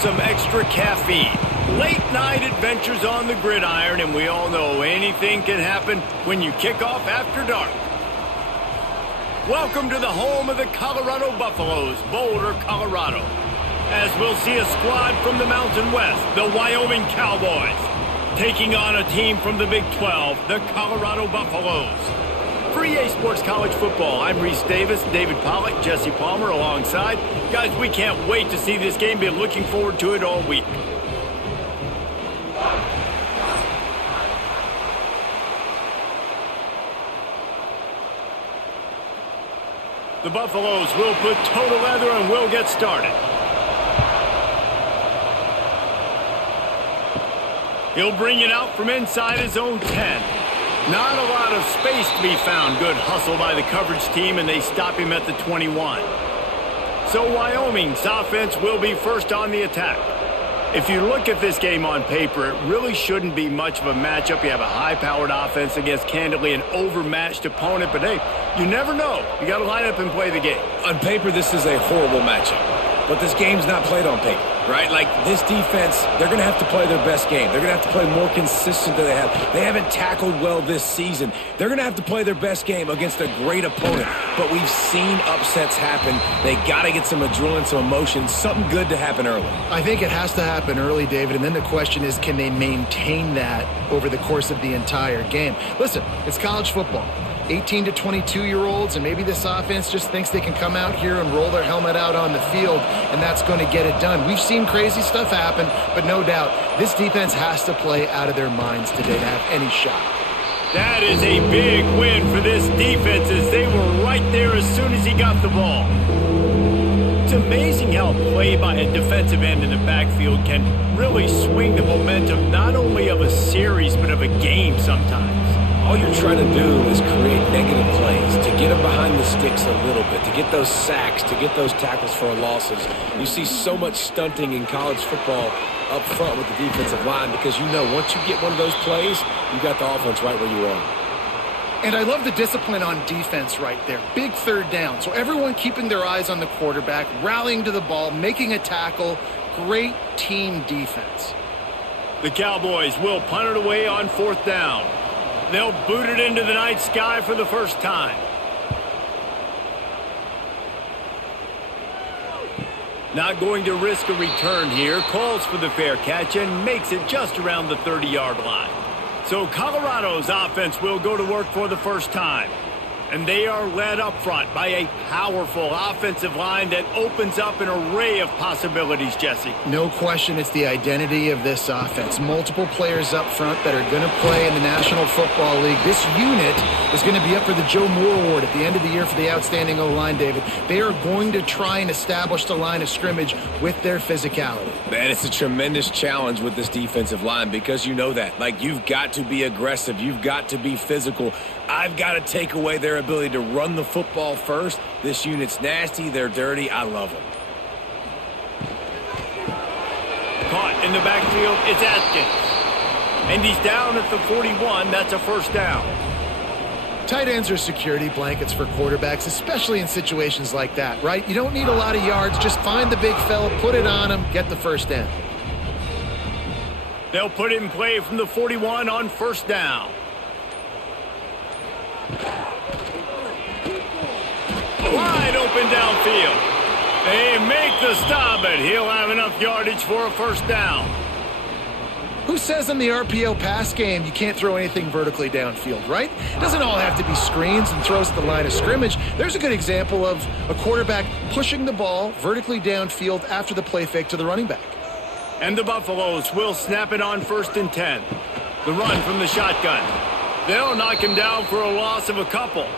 Some extra caffeine. Late night adventures on the gridiron, and we all know anything can happen when you kick off after dark. Welcome to the home of the Colorado Buffaloes, Boulder, Colorado. As we'll see a squad from the Mountain West, the Wyoming Cowboys, taking on a team from the Big 12, the Colorado Buffaloes. For EA Sports College Football, I'm Reese Davis, David Pollack, Jesse Palmer alongside. Guys, we can't wait to see this game. Been looking forward to it all week. The Buffaloes will put total leather and will get started. He'll bring it out from inside his own 10. Not a lot of space to be found. Good hustle by the coverage team, and they stop him at the 21. So Wyoming's offense will be first on the attack. If you look at this game on paper, it really shouldn't be much of a matchup. You have a high-powered offense against, candidly, an overmatched opponent. But, hey, you never know. You got to line up and play the game. On paper, this is a horrible matchup. But this game's not played on paper, right? Like, this defense, they're going to have to play their best game. They're going to have to play more consistent than they have. They haven't tackled well this season. They're going to have to play their best game against a great opponent. But we've seen upsets happen. They got to get some adrenaline, some emotion, something good to happen early. I think it has to happen early, David, and then the question is, can they maintain that over the course of the entire game? Listen, it's college football. 18 to 22-year-olds, and maybe this offense just thinks they can come out here and roll their helmet out on the field, and that's going to get it done. We've seen crazy stuff happen, but no doubt, this defense has to play out of their minds today to have any shot. That is a big win for this defense, as they were right there as soon as he got the ball. It's amazing how play by a defensive end in the backfield can really swing the momentum not only of a series, but of a game sometimes. All you're trying to do is create negative plays, to get them behind the sticks a little bit, to get those sacks, to get those tackles for losses. You see so much stunting in college football up front with the defensive line because you know once you get one of those plays, you got the offense right where you are. And I love the discipline on defense right there. Big third down. So everyone keeping their eyes on the quarterback, rallying to the ball, making a tackle. Great team defense. The Cowboys will punt it away on fourth down. They'll boot it into the night sky for the first time. Not going to risk a return here. Calls for the fair catch and makes it just around the 30-yard line. So Colorado's offense will go to work for the first time. And they are led up front by a powerful offensive line that opens up an array of possibilities, Jesse. No question, it's the identity of this offense. Multiple players up front that are going to play in the National Football League. This unit is going to be up for the Joe Moore Award at the end of the year for the outstanding O-line, David. They are going to try and establish the line of scrimmage with their physicality. Man, it's a tremendous challenge with this defensive line because you know that. Like, you've got to be aggressive. You've got to be physical. I've got to take away their ability to run the football first. This unit's nasty. They're dirty. I love them. Caught in the backfield, it's Atkins. And he's down at the 41. That's a first down. Tight ends are security blankets for quarterbacks, especially in situations like that, right? You don't need a lot of yards. Just find the big fella, put it on him, get the first down. They'll put it in play from the 41 on first down. Wide open downfield. They make the stop, but he'll have enough yardage for a first down. Who says in the RPO pass game you can't throw anything vertically downfield, right? It doesn't all have to be screens and throws at the line of scrimmage. There's a good example of a quarterback pushing the ball vertically downfield after the play fake to the running back. And the Buffaloes will snap it on first and 10. The run from the shotgun. They'll knock him down for a loss of a couple.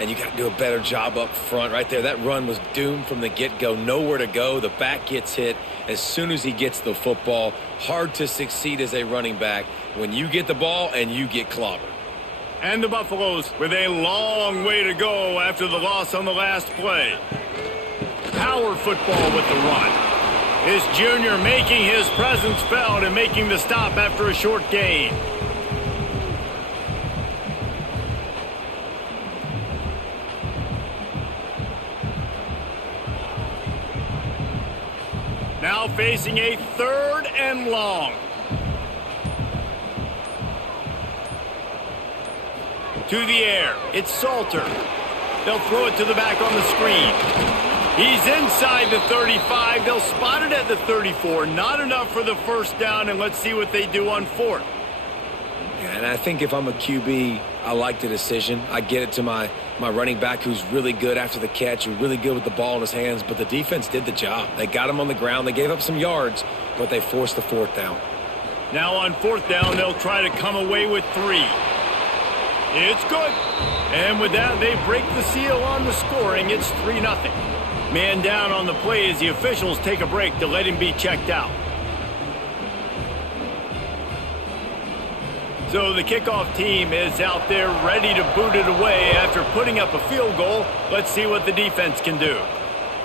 And you got to do a better job up front right there. That run was doomed from the get-go. Nowhere to go. The back gets hit as soon as he gets the football. Hard to succeed as a running back when you get the ball and you get clobbered. And the Buffaloes with a long way to go after the loss on the last play. Power football with the run. This junior making his presence felt and making the stop after a short gain. Now facing a 3rd and long. To the air, it's Salter. They'll throw it to the back on the screen. He's inside the 35. They'll spot it at the 34. Not enough for the first down, and let's see what they do on 4th. Yeah, and I think if I'm a QB, I like the decision. I get it to my running back who's really good after the catch, who's really good with the ball in his hands, but the defense did the job. They got him on the ground. They gave up some yards, but they forced the 4th down. Now on 4th down, they'll try to come away with 3. It's good. And with that, they break the seal on the scoring. It's 3-0. Man down on the play as the officials take a break to let him be checked out. So the kickoff team is out there ready to boot it away after putting up a field goal. Let's see what the defense can do.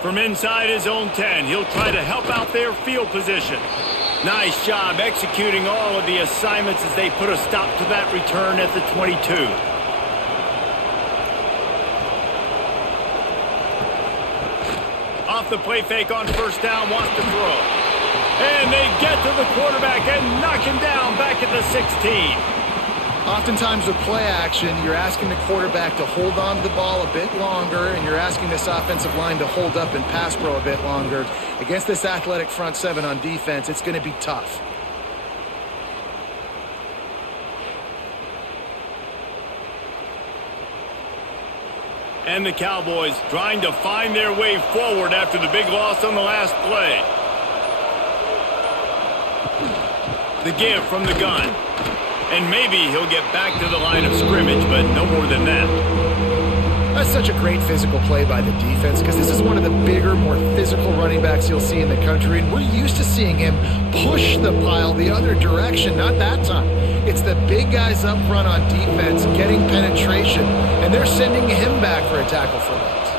From inside his own 10, he'll try to help out their field position. Nice job executing all of the assignments as they put a stop to that return at the 22. Off the play fake on 1st down, wants to throw. And they get to the quarterback and knock him down back at the 16. Oftentimes with play action, you're asking the quarterback to hold on to the ball a bit longer, and you're asking this offensive line to hold up and pass pro a bit longer. Against this athletic front 7 on defense, it's going to be tough. And the Cowboys trying to find their way forward after the big loss on the last play. The give from the gun. And maybe he'll get back to the line of scrimmage, but no more than that. That's such a great physical play by the defense because this is one of the bigger, more physical running backs you'll see in the country, and we're used to seeing him push the pile the other direction, not that time. It's the big guys up front on defense getting penetration, and they're sending him back for a tackle for loss.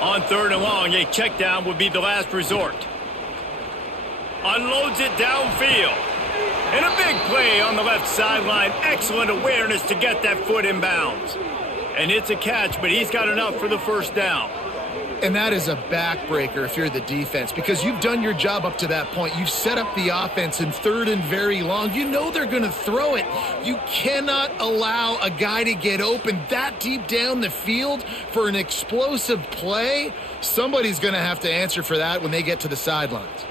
On 3rd and long, a check down would be the last resort. Unloads it downfield. And a big play on the left sideline. Excellent awareness to get that foot in bounds. And it's a catch, but he's got enough for the 1st down. And that is a backbreaker if you're the defense because you've done your job up to that point. You've set up the offense in 3rd and very long. You know they're going to throw it. You cannot allow a guy to get open that deep down the field for an explosive play. Somebody's going to have to answer for that when they get to the sidelines.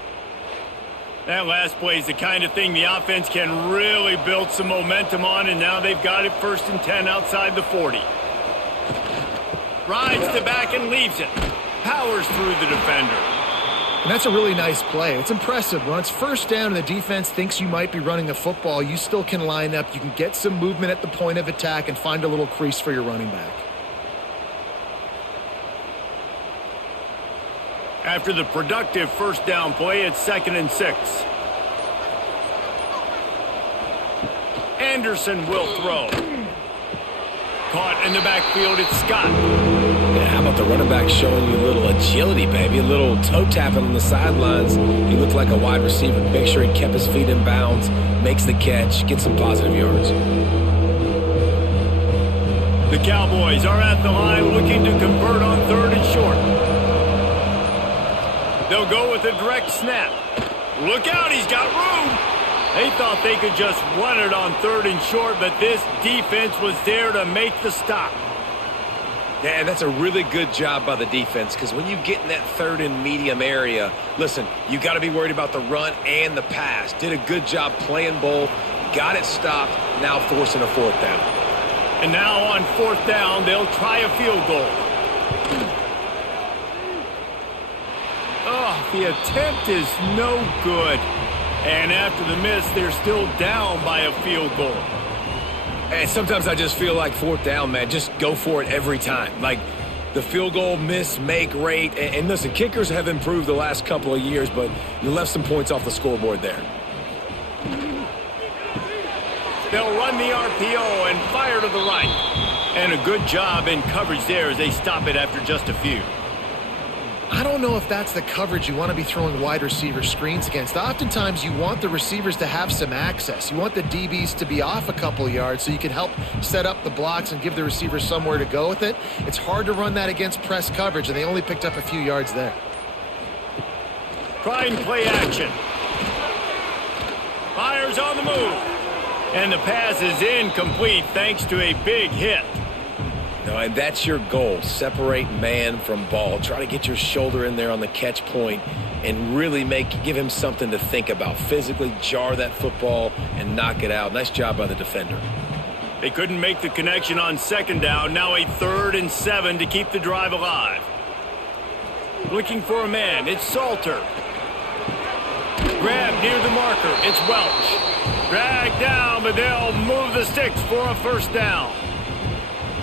That last play is the kind of thing the offense can really build some momentum on, and now they've got it 1st and 10 outside the 40. Rides the back and leaves it. Powers through the defender. And that's a really nice play. It's impressive. When it's 1st down and the defense thinks you might be running the football, you still can line up. You can get some movement at the point of attack and find a little crease for your running back. After the productive 1st down play, it's 2nd and 6. Anderson will throw. Caught in the backfield, it's Scott. Yeah, how about the running back showing you a little agility, baby? A little toe tapping on the sidelines. He looked like a wide receiver. Make sure he kept his feet in bounds, makes the catch, gets some positive yards. The Cowboys are at the line looking to convert on 3rd and short. They'll go with a direct snap. Look out, he's got room. They thought they could just run it on 3rd and short, but this defense was there to make the stop. Yeah, that's a really good job by the defense because when you get in that 3rd and medium area, listen, you got to be worried about the run and the pass. Did a good job playing both, got it stopped, now forcing a 4th down. And now on 4th down, they'll try a field goal. Oh, the attempt is no good. And after the miss, they're still down by a field goal. And sometimes I just feel like 4th down, man, just go for it every time. Like the field goal miss, make rate. And listen, kickers have improved the last couple of years, but you left some points off the scoreboard there. They'll run the RPO and fire to the right. And a good job in coverage there as they stop it after just a few. I don't know if that's the coverage you want to be throwing wide receiver screens against. Oftentimes, you want the receivers to have some access. You want the DBs to be off a couple yards so you can help set up the blocks and give the receivers somewhere to go with it. It's hard to run that against press coverage, and they only picked up a few yards there. Trying play action. Fires on the move. And the pass is incomplete thanks to a big hit. No, and that's your goal. Separate man from ball. Try to get your shoulder in there on the catch point and really give him something to think about. Physically jar that football and knock it out. Nice job by the defender. They couldn't make the connection on second down. Now a 3rd and 7 to keep the drive alive. Looking for a man. It's Salter. Grab near the marker. It's Welch. Dragged down, but they'll move the sticks for a 1st down.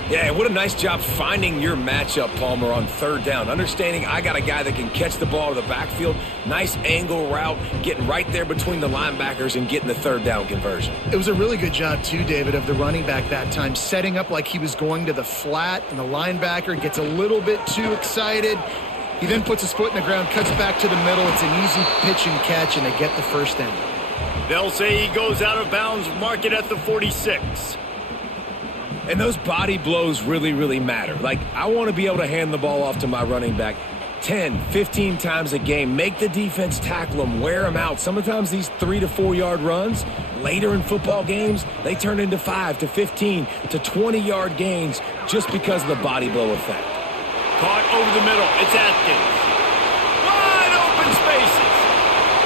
Yeah, what a nice job finding your matchup, Palmer, on 3rd down. Understanding I got a guy that can catch the ball to the backfield. Nice angle route, getting right there between the linebackers and getting the 3rd down conversion. It was a really good job, too, David, of the running back that time, setting up like he was going to the flat, and the linebacker gets a little bit too excited. He then puts his foot in the ground, cuts back to the middle. It's an easy pitch and catch, and they get the 1st down. They'll say he goes out of bounds, mark it at the 46. And those body blows really, really matter. Like, I want to be able to hand the ball off to my running back 10, 15 times a game. Make the defense tackle them, wear them out. Sometimes these 3 to 4 yard runs, later in football games, they turn into 5 to 15 to 20 yard gains just because of the body blow effect. Caught over the middle. It's Atkins. Wide open spaces.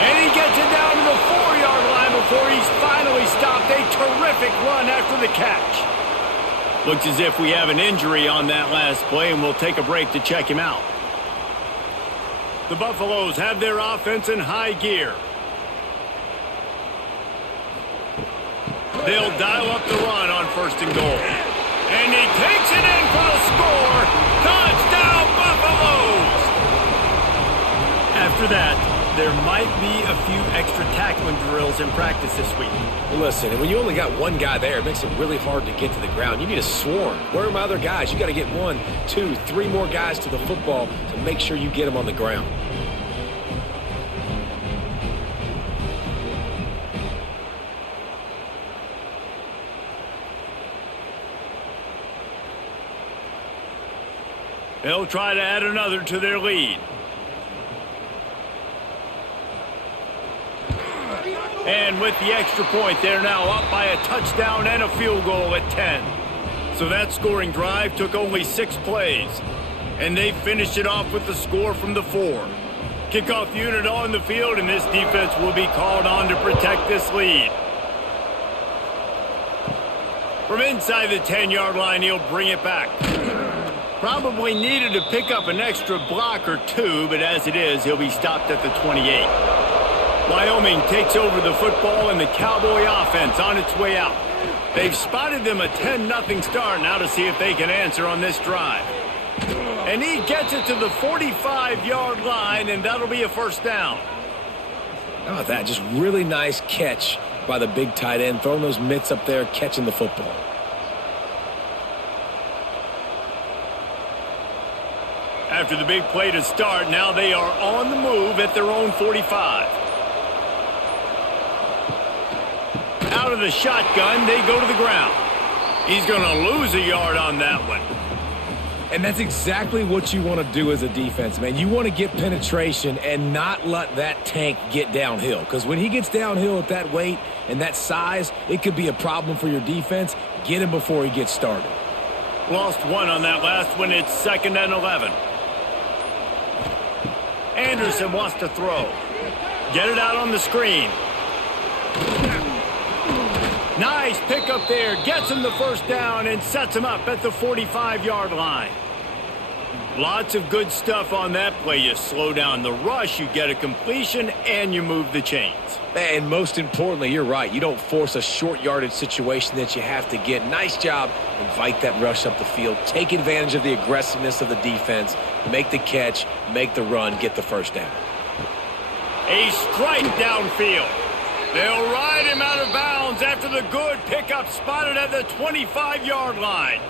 And he gets it down to the 4-yard line before he's finally stopped. A terrific run after the catch. Looks as if we have an injury on that last play, and we'll take a break to check him out. The Buffaloes have their offense in high gear. They'll dial up the run on 1st and goal. And he takes it in for a score. Touchdown, Buffaloes! After that, there might be a few extra tackling drills in practice this week. Well, listen, and when you only got one guy there, it makes it really hard to get to the ground. You need a swarm. Where are my other guys? You got to get 1, 2, 3 more guys to the football to make sure you get them on the ground. They'll try to add another to their lead. And with the extra point, they're now up by a touchdown and a field goal at 10. So that scoring drive took only 6 plays. And they finished it off with the score from the 4. Kickoff unit on the field, and this defense will be called on to protect this lead. From inside the 10-yard line, he'll bring it back. Probably needed to pick up an extra block or 2, but as it is, he'll be stopped at the 28. Wyoming takes over the football, and the Cowboy offense on its way out. They've spotted them a 10-0 start now to see if they can answer on this drive. And he gets it to the 45-yard line, and that'll be a 1st down. How about that? Just really nice catch by the big tight end, throwing those mitts up there, catching the football. After the big play to start, now they are on the move at their own 45. Out of the shotgun, they go to the ground. He's going to lose a yard on that one. And that's exactly what you want to do as a defense, man. You want to get penetration and not let that tank get downhill. Because when he gets downhill at that weight and that size, it could be a problem for your defense. Get him before he gets started. Lost 1 on that last one. It's 2nd and 11. Anderson wants to throw. Get it out on the screen. Nice pickup there. Gets him the 1st down and sets him up at the 45-yard line. Lots of good stuff on that play. You slow down the rush, you get a completion, and you move the chains. And most importantly, you're right. You don't force a short yardage situation that you have to get. Nice job. Invite that rush up the field. Take advantage of the aggressiveness of the defense. Make the catch. Make the run. Get the 1st down. A strike downfield. They'll ride him out of bounds after the good pickup spotted at the 25-yard line.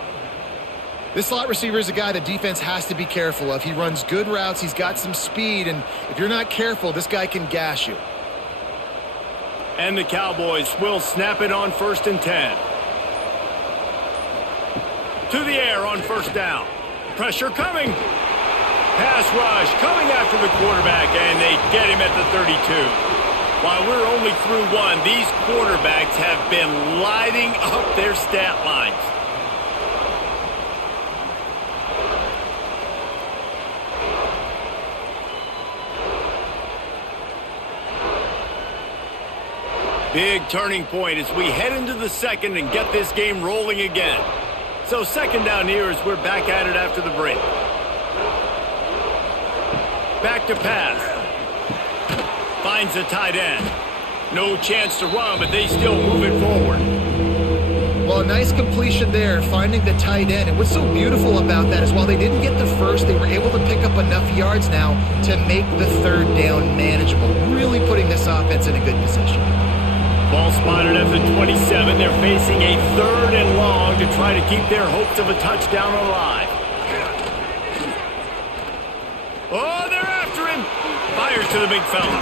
This slot receiver is a guy the defense has to be careful of. He runs good routes. He's got some speed, and if you're not careful, this guy can gash you. And the Cowboys will snap it on 1st and 10. To the air on 1st down. Pressure coming. Pass rush coming after the quarterback, and they get him at the 32. While we're only through one, these quarterbacks have been lighting up their stat lines. Big turning point as we head into the second and get this game rolling again. So second down here as we're back at it after the break. Back to pass. Finds the tight end. No chance to run, but they still move it forward. Well, a nice completion there, finding the tight end. And what's so beautiful about that is while they didn't get the first, they were able to pick up enough yards now to make the third down manageable. Really putting this offense in a good position. Ball spotted at the 27. They're facing a third and long to try to keep their hopes of a touchdown alive. Oh, they're after him. Fires to the big fella.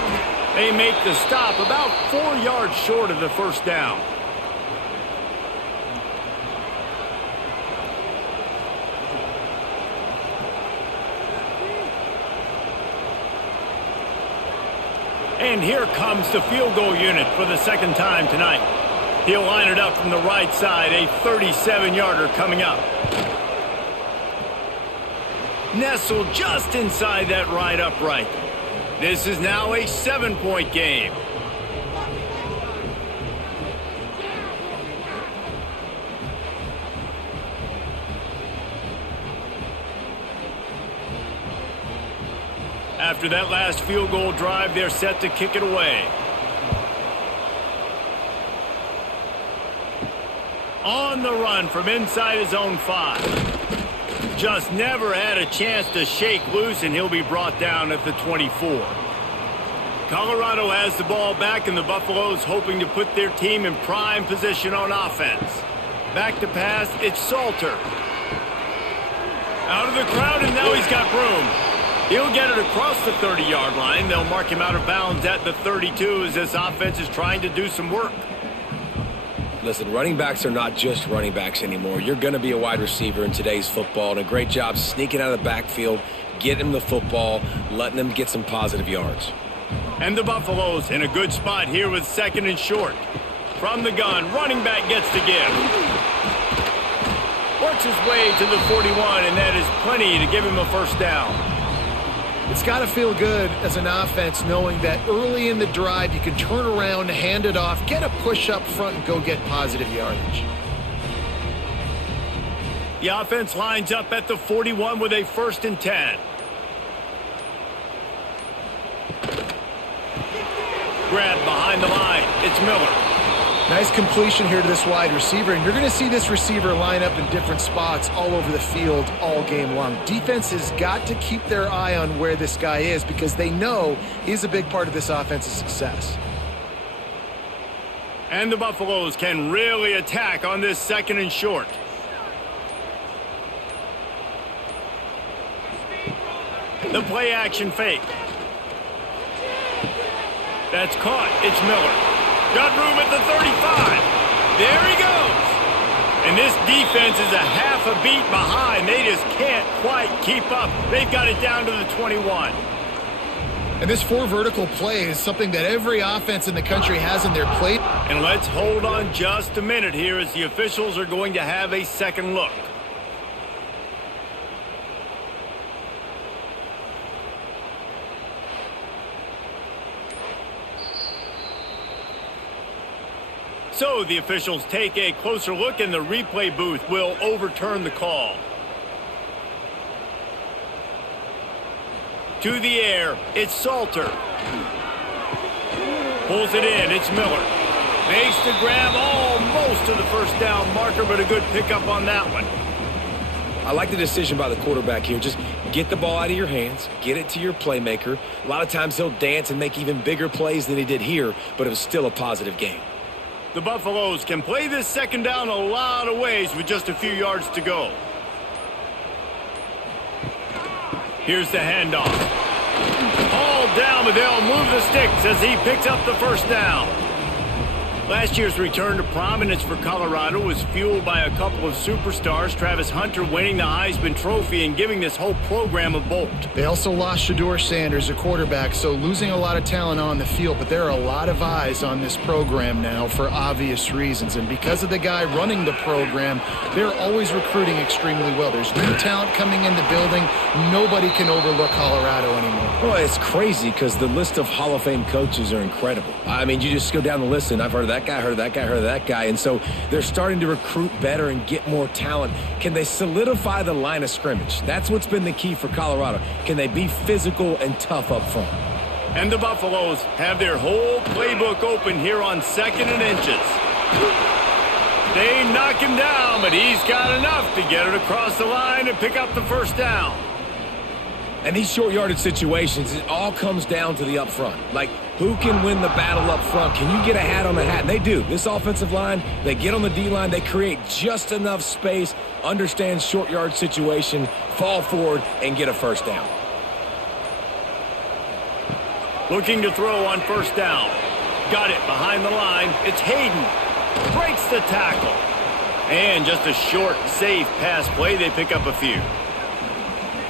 They make the stop about 4 yards short of the first down. And here comes the field goal unit for the second time tonight. He'll line it up from the right side, a 37-yarder coming up. Nestled just inside that right upright. This is now a 7-point game. After that last field goal drive, they're set to kick it away. On the run from inside his own 5. Just never had a chance to shake loose, and he'll be brought down at the 24. Colorado has the ball back, and the Buffaloes hoping to put their team in prime position on offense. Back to pass, it's Salter. Out of the crowd, and now he's got room. He'll get it across the 30-yard line. They'll mark him out of bounds at the 32 as this offense is trying to do some work. Listen, running backs are not just running backs anymore. You're going to be a wide receiver in today's football, and a great job sneaking out of the backfield, getting them the football, letting them get some positive yards. And the Buffaloes in a good spot here with second and short. From the gun, running back gets to give. Works his way to the 41, and that is plenty to give him a first down. It's got to feel good as an offense knowing that early in the drive you can turn around, hand it off, get a push up front, and go get positive yardage. The offense lines up at the 41 with a 1st and 10. Grab behind the line. It's Miller. Nice completion here to this wide receiver, and you're going to see this receiver line up in different spots all over the field all game long. Defense has got to keep their eye on where this guy is because they know he's a big part of this offense's success. And the Buffaloes can really attack on this second and short. The play action fake. That's caught. It's Miller. Got room at the 35. There he goes. And this defense is a half a beat behind. They just can't quite keep up. They've got it down to the 21. And this 4 vertical play is something that every offense in the country has in their plate. And let's hold on just a minute here as the officials are going to have a second look. So the officials take a closer look, and the replay booth will overturn the call. To the air, it's Salter. Pulls it in, it's Miller. Makes the grab almost to the first down marker, but a good pickup on that one. I like the decision by the quarterback here. Just get the ball out of your hands, get it to your playmaker. A lot of times he'll dance and make even bigger plays than he did here, but it was still a positive game. The Buffaloes can play this second down a lot of ways with just a few yards to go. Here's the handoff. Hauled down, but they'll move the sticks as he picks up the first down. Last year's return to prominence for Colorado was fueled by a couple of superstars, Travis Hunter winning the Heisman Trophy and giving this whole program a bolt. They also lost Shedeur Sanders, a quarterback, so losing a lot of talent on the field, but there are a lot of eyes on this program now for obvious reasons. And because of the guy running the program, they're always recruiting extremely well. There's new talent coming in the building. Nobody can overlook Colorado anymore. Well, it's crazy because the list of Hall of Fame coaches are incredible. I mean, you just go down the list, and I've heard of that guy, heard of that guy, heard of that guy. And so they're starting to recruit better and get more talent. Can they solidify the line of scrimmage? That's what's been the key for Colorado. Can they be physical and tough up front? And the Buffaloes have their whole playbook open here on 2nd and inches. They knock him down, but he's got enough to get it across the line and pick up the first down. And these short yardage situations, it all comes down to the up front. Like, who can win the battle up front? Can you get a hat on the hat? And they do. This offensive line, they get on the D-line, they create just enough space, understand short yard situation, fall forward, and get a first down. Looking to throw on first down. Got it behind the line. It's Hayden. Breaks the tackle. And just a short, safe pass play. They pick up a few.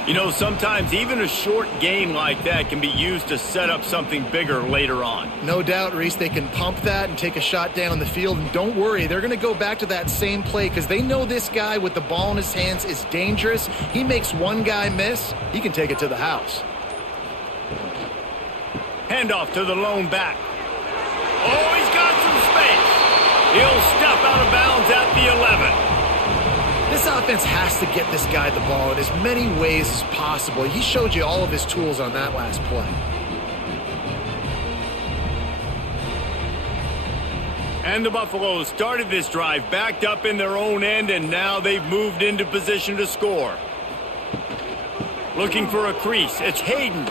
You know, sometimes even a short game like that can be used to set up something bigger later on. No doubt, Reese, they can pump that and take a shot down the field. And don't worry, they're going to go back to that same play because they know this guy with the ball in his hands is dangerous. He makes one guy miss, he can take it to the house. Handoff to the lone back. Oh, he's got some space. He'll step out of bounds at the 11. This offense has to get this guy the ball in as many ways as possible. He showed you all of his tools on that last play. And the Buffaloes started this drive backed up in their own end, and now they've moved into position to score. Looking for a crease. It's Hayden.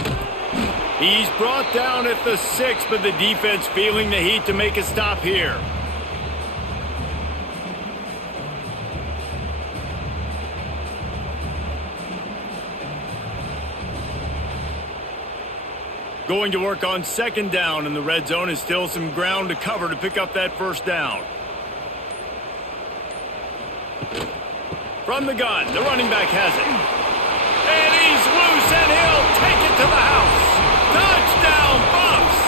He's brought down at the 6, but the defense feeling the heat to make a stop here. Going to work on 2nd down, and the red zone is still some ground to cover to pick up that first down. From the gun, the running back has it. And he's loose, and he'll take it to the house. Touchdown, Buffs!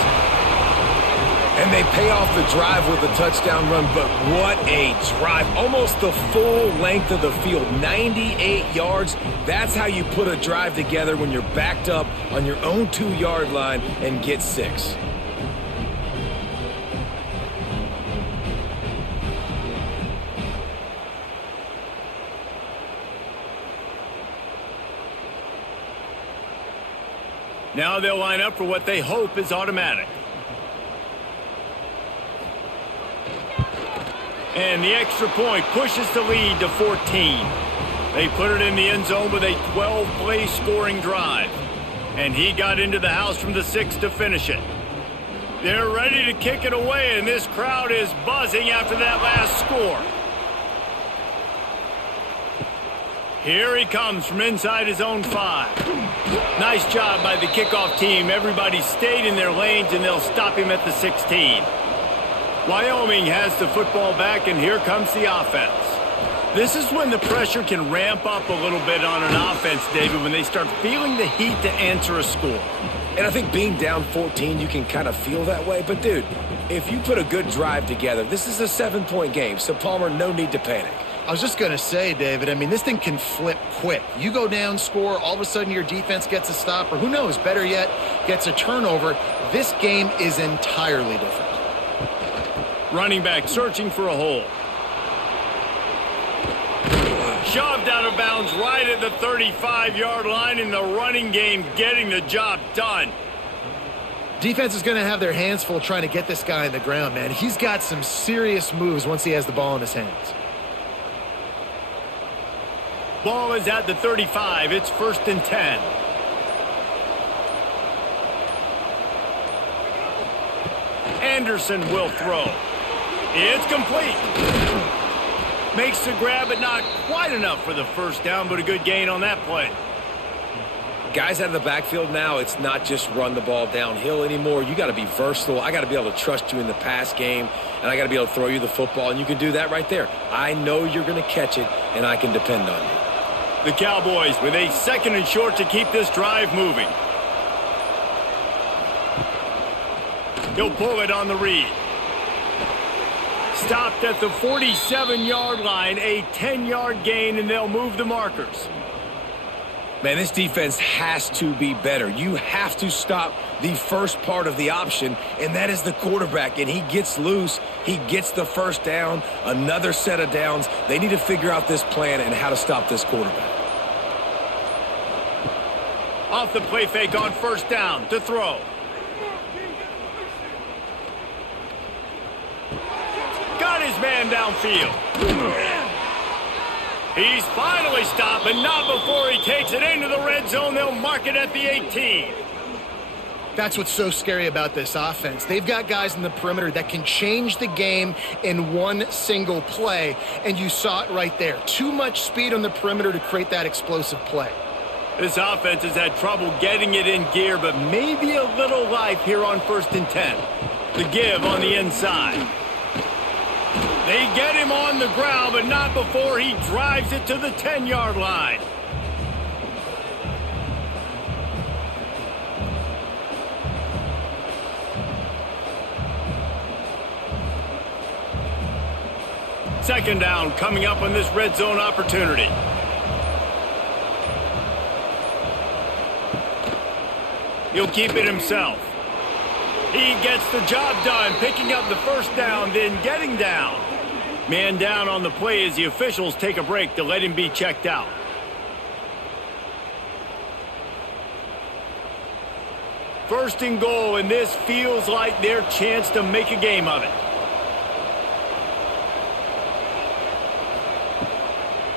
And they pay off the drive with a touchdown run, but what a drive. Almost the full length of the field, 98 yards. That's how you put a drive together when you're backed up on your own 2-yard line and get 6. Now they'll line up for what they hope is automatic. And the extra point pushes the lead to 14. They put it in the end zone with a 12-play scoring drive. And he got into the house from the 6 to finish it. They're ready to kick it away, and this crowd is buzzing after that last score. Here he comes from inside his own 5. Nice job by the kickoff team. Everybody stayed in their lanes, and they'll stop him at the 16. Wyoming has the football back, and here comes the offense. This is when the pressure can ramp up a little bit on an offense, David, when they start feeling the heat to answer a score. And I think being down 14, you can kind of feel that way. But, dude, if you put a good drive together, this is a 7-point game, so, Palmer, no need to panic. I was just going to say, David, I mean, this thing can flip quick. You go down, score, all of a sudden your defense gets a stop, or who knows, better yet, gets a turnover. This game is entirely different. Running back searching for a hole. Shoved out of bounds right at the 35-yard line, in the running game getting the job done. Defense is going to have their hands full trying to get this guy in the ground, man. He's got some serious moves once he has the ball in his hands. Ball is at the 35. It's 1st and 10. Anderson will throw. It's complete. Makes the grab, but not quite enough for the first down, but a good gain on that play. Guys out of the backfield now, it's not just run the ball downhill anymore. You got to be versatile. I got to be able to trust you in the pass game, and I got to be able to throw you the football, and you can do that right there. I know you're going to catch it, and I can depend on you. The Cowboys with a 2nd and short to keep this drive moving. He'll pull it on the read. Stopped at the 47-yard line, a 10-yard gain, and they'll move the markers. Man, this defense has to be better. You have to stop the first part of the option, and that is the quarterback. And he gets loose. He gets the first down, another set of downs. They need to figure out this plan and how to stop this quarterback. Off the play fake on 1st down to throw. Got his man downfield. He's finally stopped, but not before he takes it into the red zone. They'll mark it at the 18. That's what's so scary about this offense. They've got guys in the perimeter that can change the game in one single play, and you saw it right there. Too much speed on the perimeter to create that explosive play. This offense has had trouble getting it in gear, but maybe a little life here on 1st and 10. The give on the inside. They get him on the ground, but not before he drives it to the 10-yard line. Second down coming up on this red zone opportunity. He'll keep it himself. He gets the job done, picking up the 1st down, then getting down. Man down on the play as the officials take a break to let him be checked out. First and goal, and this feels like their chance to make a game of it.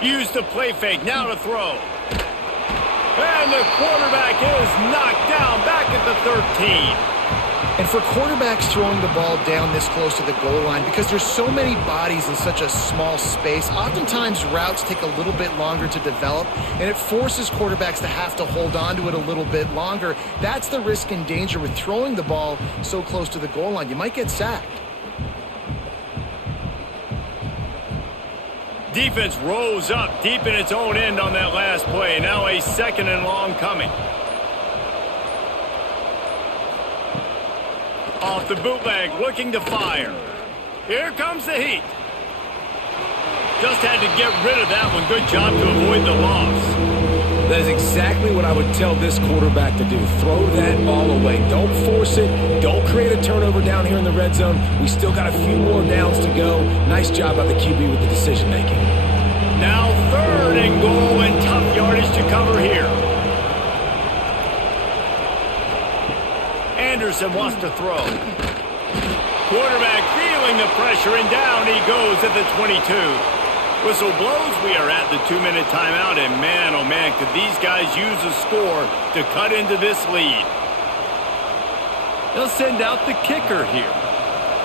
Use the play fake, now to throw. And the quarterback is knocked down back at the 13. And for quarterbacks throwing the ball down this close to the goal line, because there's so many bodies in such a small space, oftentimes routes take a little bit longer to develop, and it forces quarterbacks to have to hold on to it a little bit longer. That's the risk and danger with throwing the ball so close to the goal line. You might get sacked. Defense rose up deep in its own end on that last play. Now a 2nd and long coming. Off the bootleg, looking to fire. Here comes the heat. Just had to get rid of that one. Good job to avoid the loss. That is exactly what I would tell this quarterback to do. Throw that ball away. Don't force it. Don't create a turnover down here in the red zone. We still got a few more downs to go. Nice job by the QB with the decision making. Now 3rd and goal, and tough yardage to cover here. Anderson wants to throw. Quarterback feeling the pressure, and down he goes at the 22. Whistle blows. We are at the 2-minute timeout, and man, oh man, could these guys use a score to cut into this lead. They'll send out the kicker here.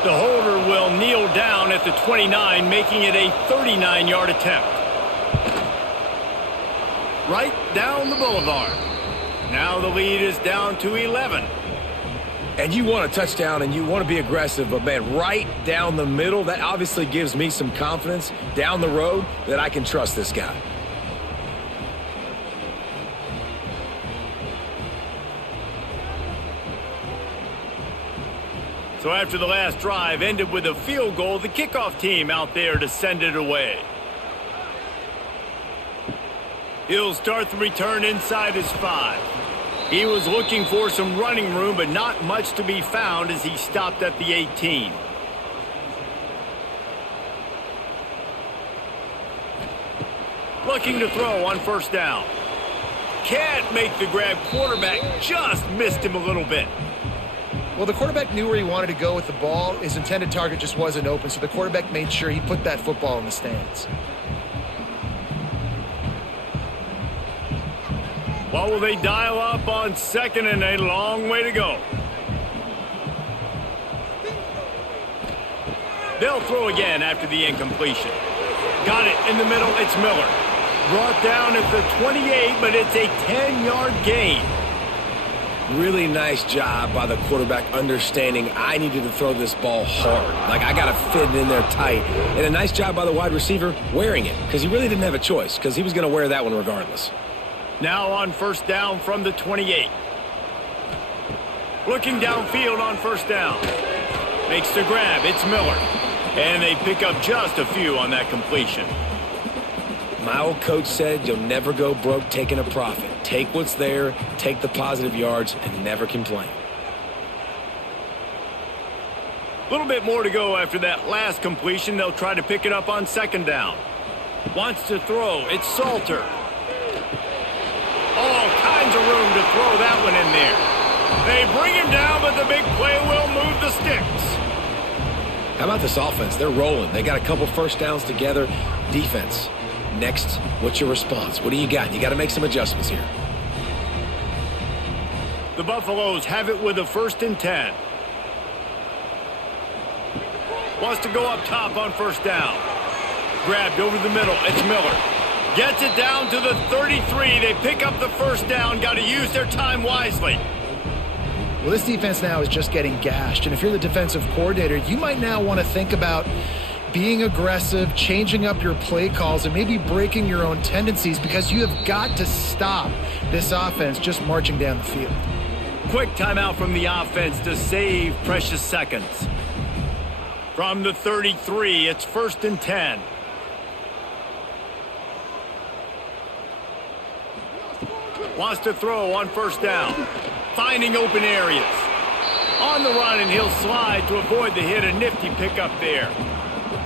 The holder will kneel down at the 29, making it a 39-yard attempt. Right down the boulevard. Now the lead is down to 11. And you want a touchdown and you want to be aggressive, but man, right down the middle, that obviously gives me some confidence down the road that I can trust this guy. So after the last drive ended with a field goal, the kickoff team out there to send it away. He'll start the return inside his 5. He was looking for some running room, but not much to be found as he stopped at the 18. Looking to throw on 1st down. Can't make the grab. Quarterback just missed him a little bit. Well, the quarterback knew where he wanted to go with the ball. His intended target just wasn't open, so the quarterback made sure he put that football in the stands. What will they dial up on 2nd and a long way to go? They'll throw again after the incompletion. Got it in the middle. It's Miller. Brought down at the 28, but it's a 10-yard gain. Really nice job by the quarterback understanding I needed to throw this ball hard. Like, I got to fit it in there tight. And a nice job by the wide receiver wearing it, because he really didn't have a choice, because he was going to wear that one regardless. Now on first down from the 28. Looking downfield on first down. Makes the grab. It's Miller. And they pick up just a few on that completion. My old coach said you'll never go broke taking a profit. Take what's there, take the positive yards, and never complain. A little bit more to go after that last completion. They'll try to pick it up on second down. Wants to throw. It's Salter. All kinds of room to throw that one in there. They bring him down, but the big play will move the sticks. How about this offense? They're rolling. They got a couple first downs together. Defense. Next, what's your response? What do you got? You got to make some adjustments here. The Buffaloes have it with a 1st and 10. Wants to go up top on first down. Grabbed over the middle. It's Miller. Gets it down to the 33. They pick up the first down. Got to use their time wisely. Well, this defense now is just getting gashed. And if you're the defensive coordinator, you might now want to think about being aggressive, changing up your play calls, and maybe breaking your own tendencies, because you have got to stop this offense just marching down the field. Quick timeout from the offense to save precious seconds. From the 33, it's 1st and 10. Wants to throw on first down. Finding open areas. On the run, and he'll slide to avoid the hit. A nifty pickup there.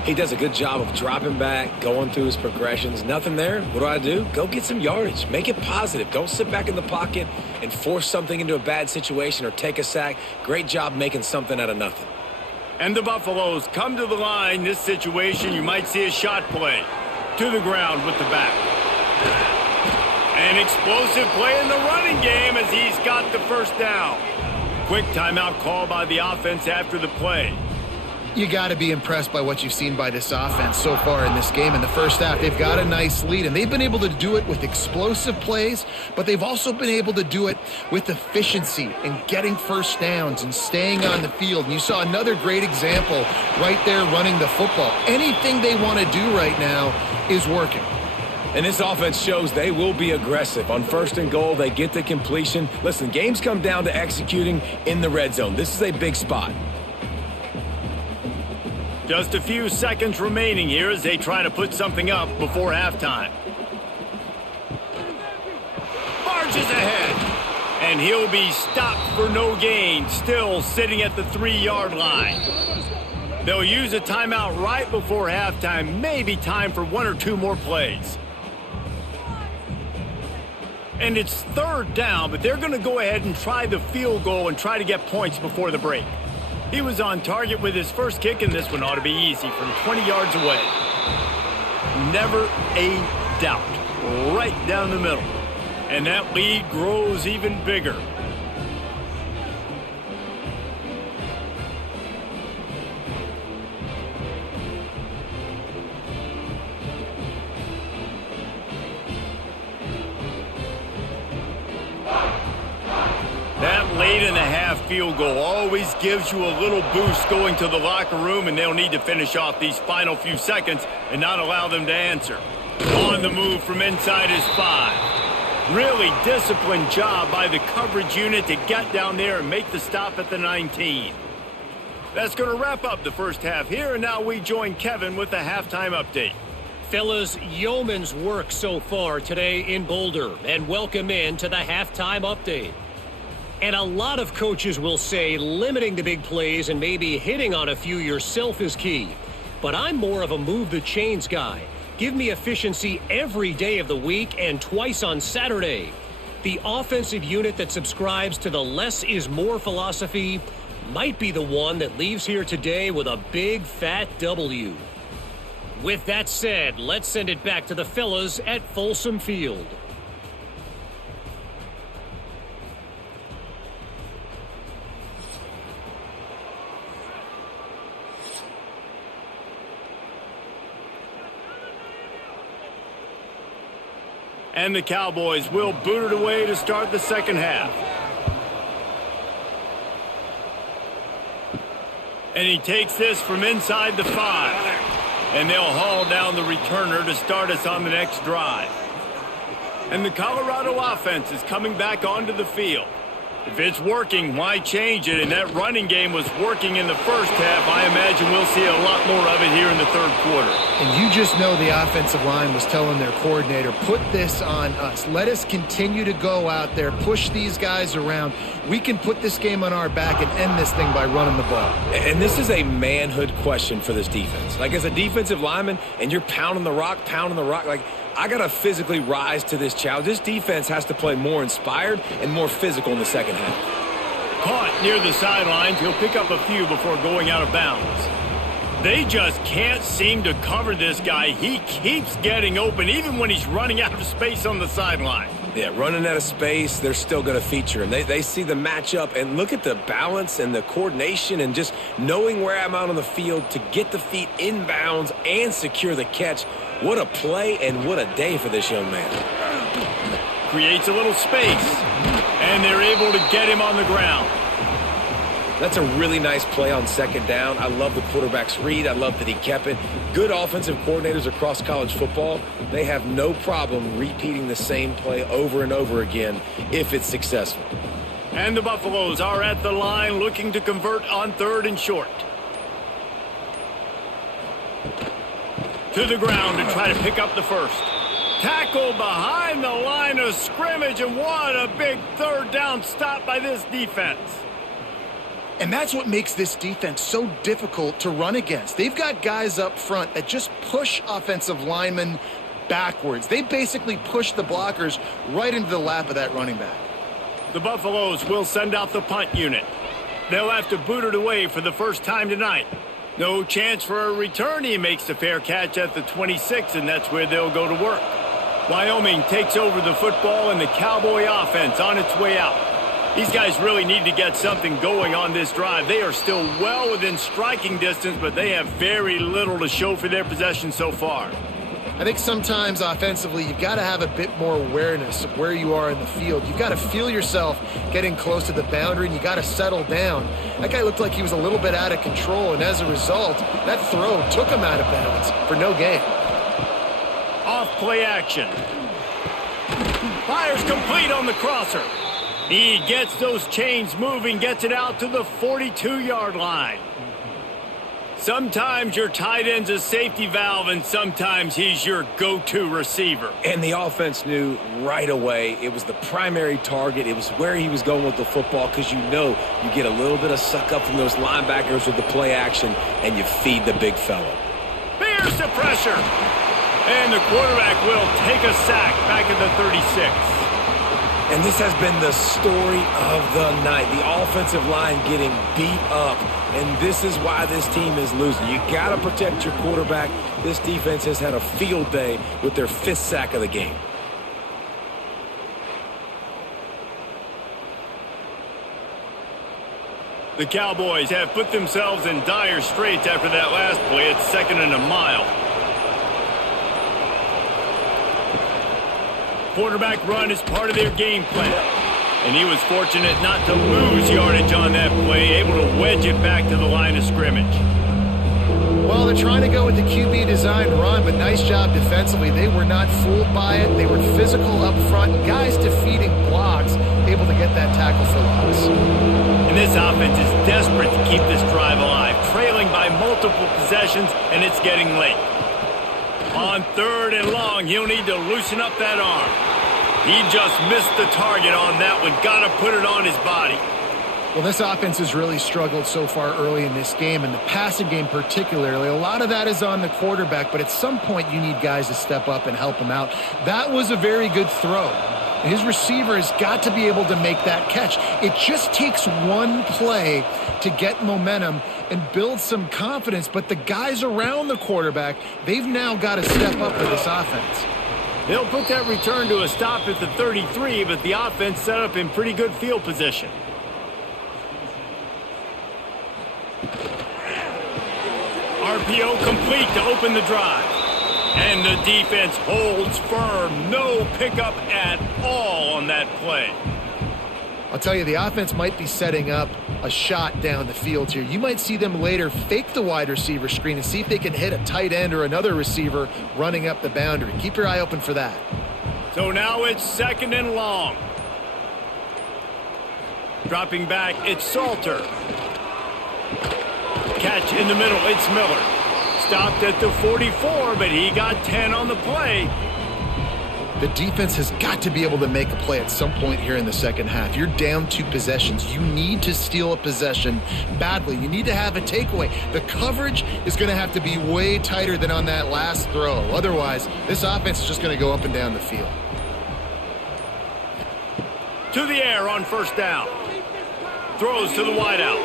He does a good job of dropping back, going through his progressions. Nothing there. What do? Go get some yardage. Make it positive. Don't sit back in the pocket and force something into a bad situation or take a sack. Great job making something out of nothing. And the Buffaloes come to the line. This situation, you might see a shot play. To the ground with the back. An explosive play in the running game as he's got the first down. Quick timeout call by the offense after the play. You got to be impressed by what you've seen by this offense so far in this game. In the first half, they've got a nice lead, and they've been able to do it with explosive plays, but they've also been able to do it with efficiency and getting first downs and staying on the field. And you saw another great example right there running the football. Anything they want to do right now is working. And this offense shows they will be aggressive. On 1st and goal, they get the completion. Listen, games come down to executing in the red zone. This is a big spot. Just a few seconds remaining here as they try to put something up before halftime. Barges ahead. And he'll be stopped for no gain, still sitting at the 3-yard line. They'll use a timeout right before halftime. Maybe time for 1 or 2 more plays. And it's 3rd down, but they're going to go ahead and try the field goal and try to get points before the break. He was on target with his first kick, and this one ought to be easy from 20 yards away. Never a doubt. Right down the middle. And that lead grows even bigger. That late-in-the-half field goal always gives you a little boost going to the locker room, and they'll need to finish off these final few seconds and not allow them to answer. On the move from inside his 5. Really disciplined job by the coverage unit to get down there and make the stop at the 19. That's going to wrap up the first half here, and now we join Kevin with the halftime update. Fellas, yeoman's work so far today in Boulder, and welcome in to the halftime update. And a lot of coaches will say limiting the big plays and maybe hitting on a few yourself is key. But I'm more of a move the chains guy. Give me efficiency every day of the week and twice on Saturday. The offensive unit that subscribes to the less is more philosophy might be the one that leaves here today with a big fat W. With that said, let's send it back to the fellas at Folsom Field. And the Cowboys will boot it away to start the second half. And he takes this from inside the 5. And they'll haul down the returner to start us on the next drive. And the Colorado offense is coming back onto the field. If it's working, why change it? And that running game was working in the first half. I imagine we'll see a lot more of it here in the third quarter. And you just know the offensive line was telling their coordinator, put this on us. Let us continue to go out there, push these guys around. We can put this game on our back and end this thing by running the ball. And this is a manhood question for this defense. Like, as a defensive lineman, and you're pounding the rock, like, I got to physically rise to this challenge. This defense has to play more inspired and more physical in the second half. Caught near the sidelines. He'll pick up a few before going out of bounds. They just can't seem to cover this guy. He keeps getting open even when he's running out of space on the sideline. Yeah, running out of space, they're still going to feature him. They see the matchup, and look at the balance and the coordination and just knowing where I'm out on the field to get the feet in bounds and secure the catch. What a play and what a day for this young man. Creates a little space, and they're able to get him on the ground. That's a really nice play on second down. I love the quarterback's read. I love that he kept it. Good offensive coordinators across college football, they have no problem repeating the same play over and over again if it's successful. And the Buffaloes are at the line looking to convert on 3rd and short. To the ground to try to pick up the first. Tackle behind the line of scrimmage, and what a big 3rd down stop by this defense. And that's what makes this defense so difficult to run against. They've got guys up front that just push offensive linemen backwards. They basically push the blockers right into the lap of that running back. The Buffaloes will send out the punt unit. They'll have to boot it away for the first time tonight. No chance for a return. He makes the fair catch at the 26, and that's where they'll go to work. Wyoming takes over the football, and the Cowboy offense on its way out. These guys really need to get something going on this drive. They are still well within striking distance, but they have very little to show for their possession so far. I think sometimes offensively you've got to have a bit more awareness of where you are in the field. You've got to feel yourself getting close to the boundary, and you got to settle down. That guy looked like he was a little bit out of control, and as a result, that throw took him out of bounds for no gain. Off play action. Fires complete on the crosser. He gets those chains moving, gets it out to the 42-yard line. Sometimes your tight end's a safety valve, and sometimes he's your go-to receiver. And the offense knew right away it was the primary target. It was where he was going with the football, because you know you get a little bit of suck up from those linebackers with the play action, and you feed the big fella. Fears the pressure. And the quarterback will take a sack back at the 36. And this has been the story of the night. The offensive line getting beat up. And this is why this team is losing. You got to protect your quarterback. This defense has had a field day with their 5th sack of the game. The Cowboys have put themselves in dire straits after that last play. It's 2nd and a mile. Quarterback run is part of their game plan. And he was fortunate not to lose yardage on that play, able to wedge it back to the line of scrimmage. Well, they're trying to go with the QB design run, but nice job defensively. They were not fooled by it. They were physical up front. Guys defeating blocks, able to get that tackle for loss. And this offense is desperate to keep this drive alive, trailing by multiple possessions, and it's getting late. On 3rd and long, he'll need to loosen up that arm. He just missed the target on that one. Got to put it on his body. Well, this offense has really struggled so far early in this game, and the passing game particularly. A lot of that is on the quarterback, but at some point you need guys to step up and help him out. That was a very good throw. His receiver has got to be able to make that catch. It just takes one play to get momentum and build some confidence, but the guys around the quarterback, they've now got to step up for this offense. They'll put that return to a stop at the 33, but the offense set up in pretty good field position. RPO complete to open the drive. And the defense holds firm. No pickup at all on that play. I'll tell you, the offense might be setting up a shot down the field here. You might see them later fake the wide receiver screen and see if they can hit a tight end or another receiver running up the boundary. Keep your eye open for that. So now it's 2nd and long. Dropping back, it's Salter. Catch in the middle, it's Miller. Stopped at the 44, but he got 10 on the play. The defense has got to be able to make a play at some point here in the second half. You're down 2 possessions. You need to steal a possession badly. You need to have a takeaway. The coverage is going to have to be way tighter than on that last throw. Otherwise, this offense is just going to go up and down the field. To the air on 1st down. Throws to the wideout.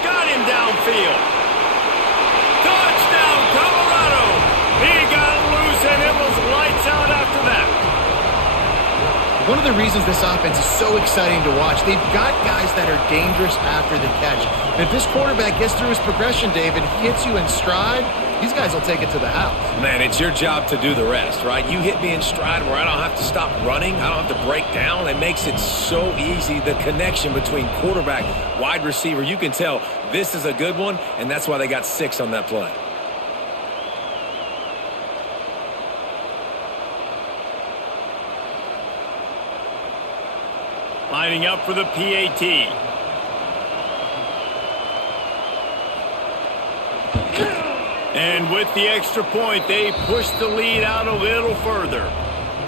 Got him downfield. Touchdown, Colorado! He got loose, and it was lights out after that. One of the reasons this offense is so exciting to watch, they've got guys that are dangerous after the catch. And if this quarterback gets through his progression, David, hits you in stride, these guys will take it to the house. Man, it's your job to do the rest, right? You hit me in stride where I don't have to stop running. I don't have to break down. It makes it so easy. The connection between quarterback, wide receiver, you can tell this is a good one, and that's why they got 6 on that play. Lining up for the PAT. And with the extra point, they push the lead out a little further.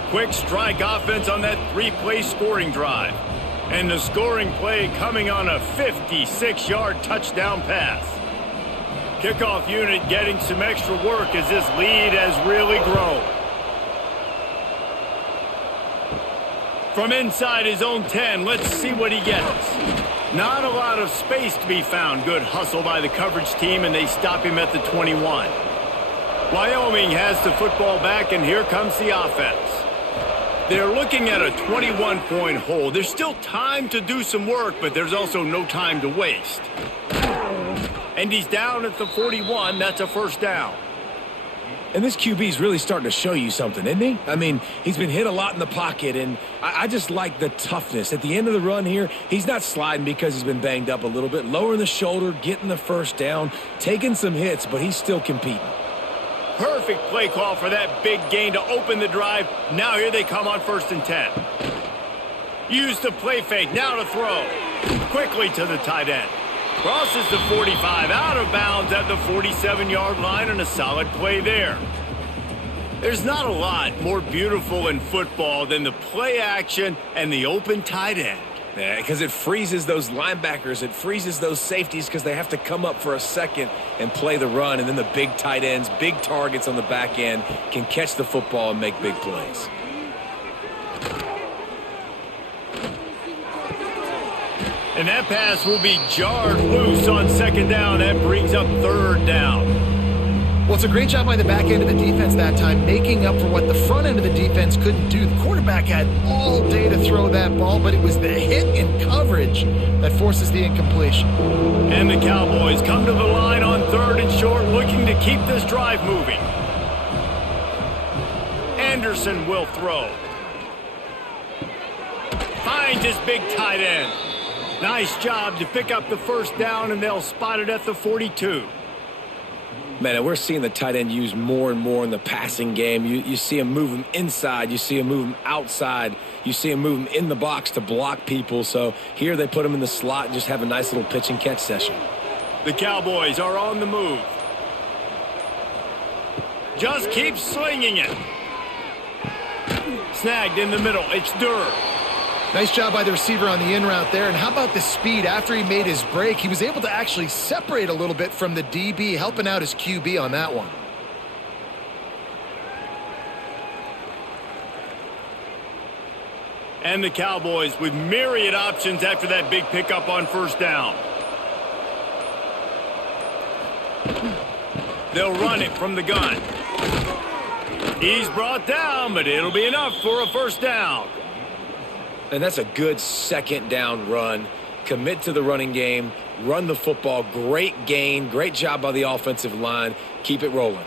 Quick strike offense on that 3-play scoring drive. And the scoring play coming on a 56-yard touchdown pass. Kickoff unit getting some extra work as this lead has really grown. From inside his own 10, let's see what he gets. Not a lot of space to be found. Good hustle by the coverage team, and they stop him at the 21. Wyoming has the football back, and here comes the offense. They're looking at a 21-point hole. There's still time to do some work, but there's also no time to waste. And he's down at the 41. That's a 1st down. And this QB's really starting to show you something, isn't he? I mean, he's been hit a lot in the pocket, and I just like the toughness. At the end of the run here, he's not sliding because he's been banged up a little bit. Lowering the shoulder, getting the 1st down, taking some hits, but he's still competing. Perfect play call for that big gain to open the drive. Now here they come on 1st and 10. Use the play fake, now to throw. Quickly to the tight end. Crosses the 45, out of bounds at the 47-yard line, and a solid play there. There's not a lot more beautiful in football than the play action and the open tight end. Yeah, because it freezes those linebackers. It freezes those safeties because they have to come up for a second and play the run, and then the big tight ends, big targets on the back end can catch the football and make big plays. And that pass will be jarred loose on 2nd down. That brings up 3rd down. Well, it's a great job by the back end of the defense that time, making up for what the front end of the defense couldn't do. The quarterback had all day to throw that ball, but it was the hit in coverage that forces the incompletion. And the Cowboys come to the line on 3rd and short, looking to keep this drive moving. Anderson will throw. Finds his big tight end. Nice job to pick up the 1st down, and they'll spot it at the 42. Man, and we're seeing the tight end used more and more in the passing game. You see him move him inside. You see him move him outside. You see him move him in the box to block people. So here they put him in the slot and just have a nice little pitch and catch session. The Cowboys are on the move. Just keep slinging it. Snagged in the middle. It's Durr. Nice job by the receiver on the in route there. And how about the speed? After he made his break, he was able to actually separate a little bit from the DB, helping out his QB on that one. And the Cowboys with myriad options after that big pickup on 1st down. They'll run it from the gun. He's brought down, but it'll be enough for a 1st down. And that's a good 2nd down run. Commit to the running game. Run the football. Great gain. Great job by the offensive line. Keep it rolling.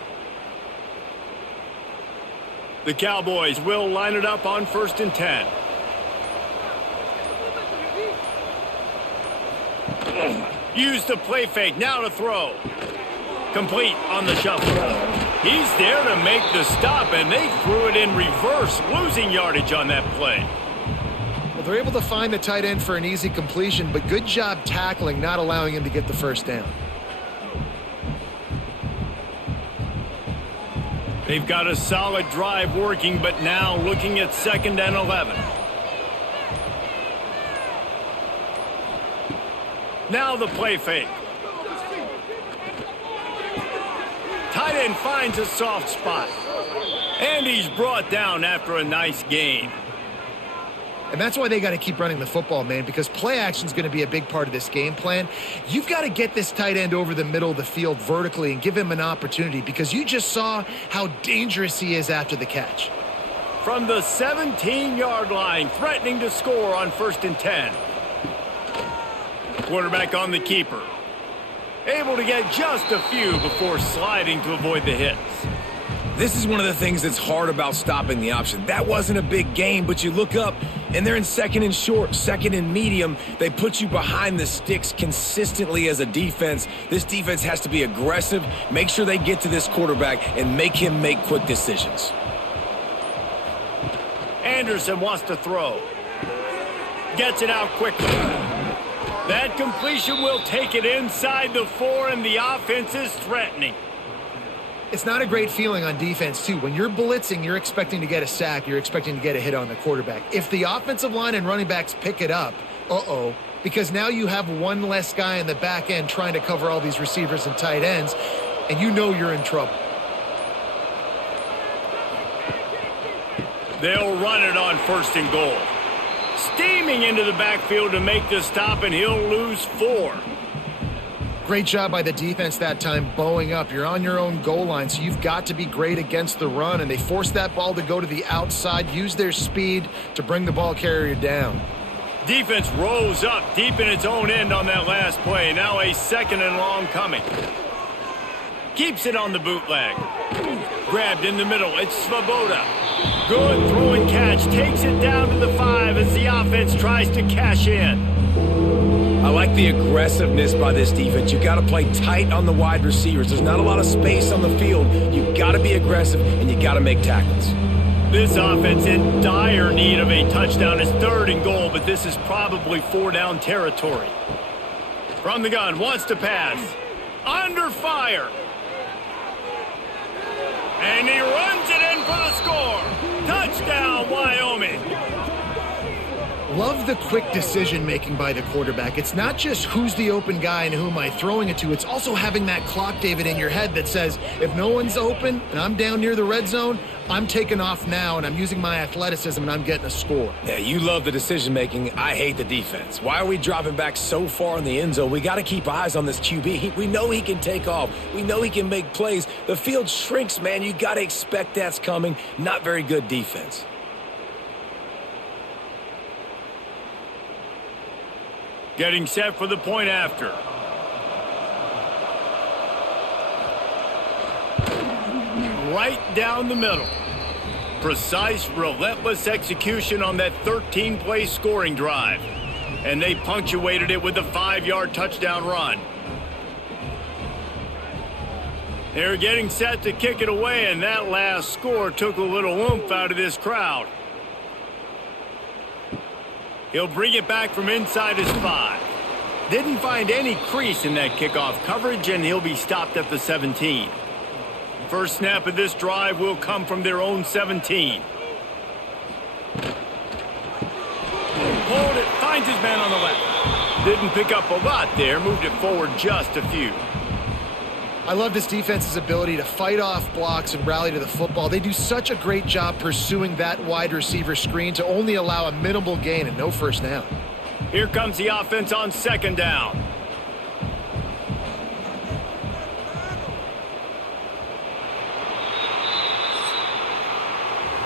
The Cowboys will line it up on 1st and 10. Use the play fake, now to throw. Complete on the shuffle. He's there to make the stop, and they threw it in reverse, losing yardage on that play. Well, they're able to find the tight end for an easy completion, but good job tackling, not allowing him to get the first down. They've got a solid drive working, but now looking at 2nd and 11. Now the play fake. Tight end finds a soft spot. And he's brought down after a nice gain. And that's why they got to keep running the football, man, because play action is going to be a big part of this game plan. You've got to get this tight end over the middle of the field vertically and give him an opportunity, because you just saw how dangerous he is after the catch. From the 17-yard line, threatening to score on 1st and 10. Quarterback on the keeper. Able to get just a few before sliding to avoid the hits. This is one of the things that's hard about stopping the option. That wasn't a big gain, but you look up, and they're in 2nd and short, 2nd and medium. They put you behind the sticks consistently as a defense. This defense has to be aggressive, make sure they get to this quarterback, and make him make quick decisions. Anderson wants to throw. Gets it out quickly. That completion will take it inside the 4, and the offense is threatening. It's not a great feeling on defense, too. When you're blitzing, you're expecting to get a sack. You're expecting to get a hit on the quarterback. If the offensive line and running backs pick it up, because now you have one less guy in the back end trying to cover all these receivers and tight ends, and you know you're in trouble. They'll run it on 1st and goal. Steaming into the backfield to make the stop, and he'll lose 4. Great job by the defense that time, bowing up. You're on your own goal line, so you've got to be great against the run, and they forced that ball to go to the outside, use their speed to bring the ball carrier down. Defense rose up deep in its own end on that last play. Now a 2nd and long coming. Keeps it on the bootleg. Grabbed in the middle. It's Svoboda. Good throw and catch. Takes it down to the 5 as the offense tries to cash in. I like the aggressiveness by this defense. You got to play tight on the wide receivers. There's not a lot of space on the field. You got to be aggressive, and you got to make tackles. This offense in dire need of a touchdown. Is 3rd and goal, but this is probably 4-down territory. From the gun, wants to pass. Under fire. And he runs it in for the score. Touchdown, Wyoming. Love the quick decision-making by the quarterback. It's not just who's the open guy and who am I throwing it to. It's also having that clock, David, in your head that says, if no one's open and I'm down near the red zone, I'm taking off now and I'm using my athleticism and I'm getting a score. Yeah, you love the decision-making. I hate the defense. Why are we dropping back so far in the end zone? We got to keep eyes on this QB. We know he can take off. We know he can make plays. The field shrinks, man. You got to expect that's coming. Not very good defense. Getting set for the point after. Right down the middle. Precise, relentless execution on that 13-play scoring drive. And they punctuated it with a 5-yard touchdown run. They're getting set to kick it away, and that last score took a little oomph out of this crowd. He'll bring it back from inside his 5. Didn't find any crease in that kickoff coverage, and he'll be stopped at the 17. First snap of this drive will come from their own 17. Hold it, finds his man on the left. Didn't pick up a lot there, moved it forward just a few. I love this defense's ability to fight off blocks and rally to the football. They do such a great job pursuing that wide receiver screen to only allow a minimal gain and no first down. Here comes the offense on 2nd down.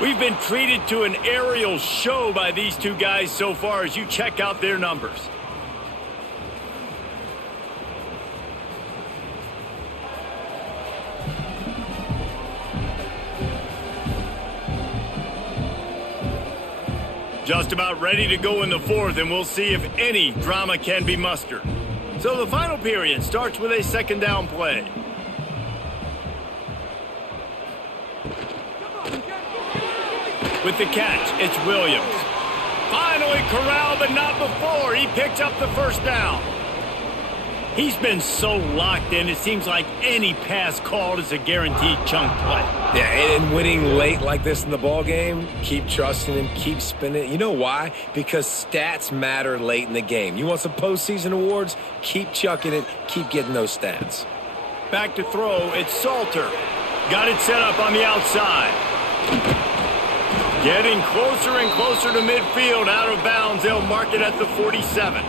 We've been treated to an aerial show by these two guys so far as you check out their numbers. Just about ready to go in the fourth, and we'll see if any drama can be mustered. So the final period starts with a second down play. With the catch, it's Williams. Finally corralled, but not before. He picks up the first down. He's been so locked in, it seems like any pass called is a guaranteed chunk play. Yeah, and winning late like this in the ball game, keep trusting him, keep spinning. You know why? Because stats matter late in the game. You want some postseason awards? Keep chucking it, keep getting those stats. Back to throw, it's Salter. Got it set up on the outside. Getting closer and closer to midfield, out of bounds. They'll mark it at the 47.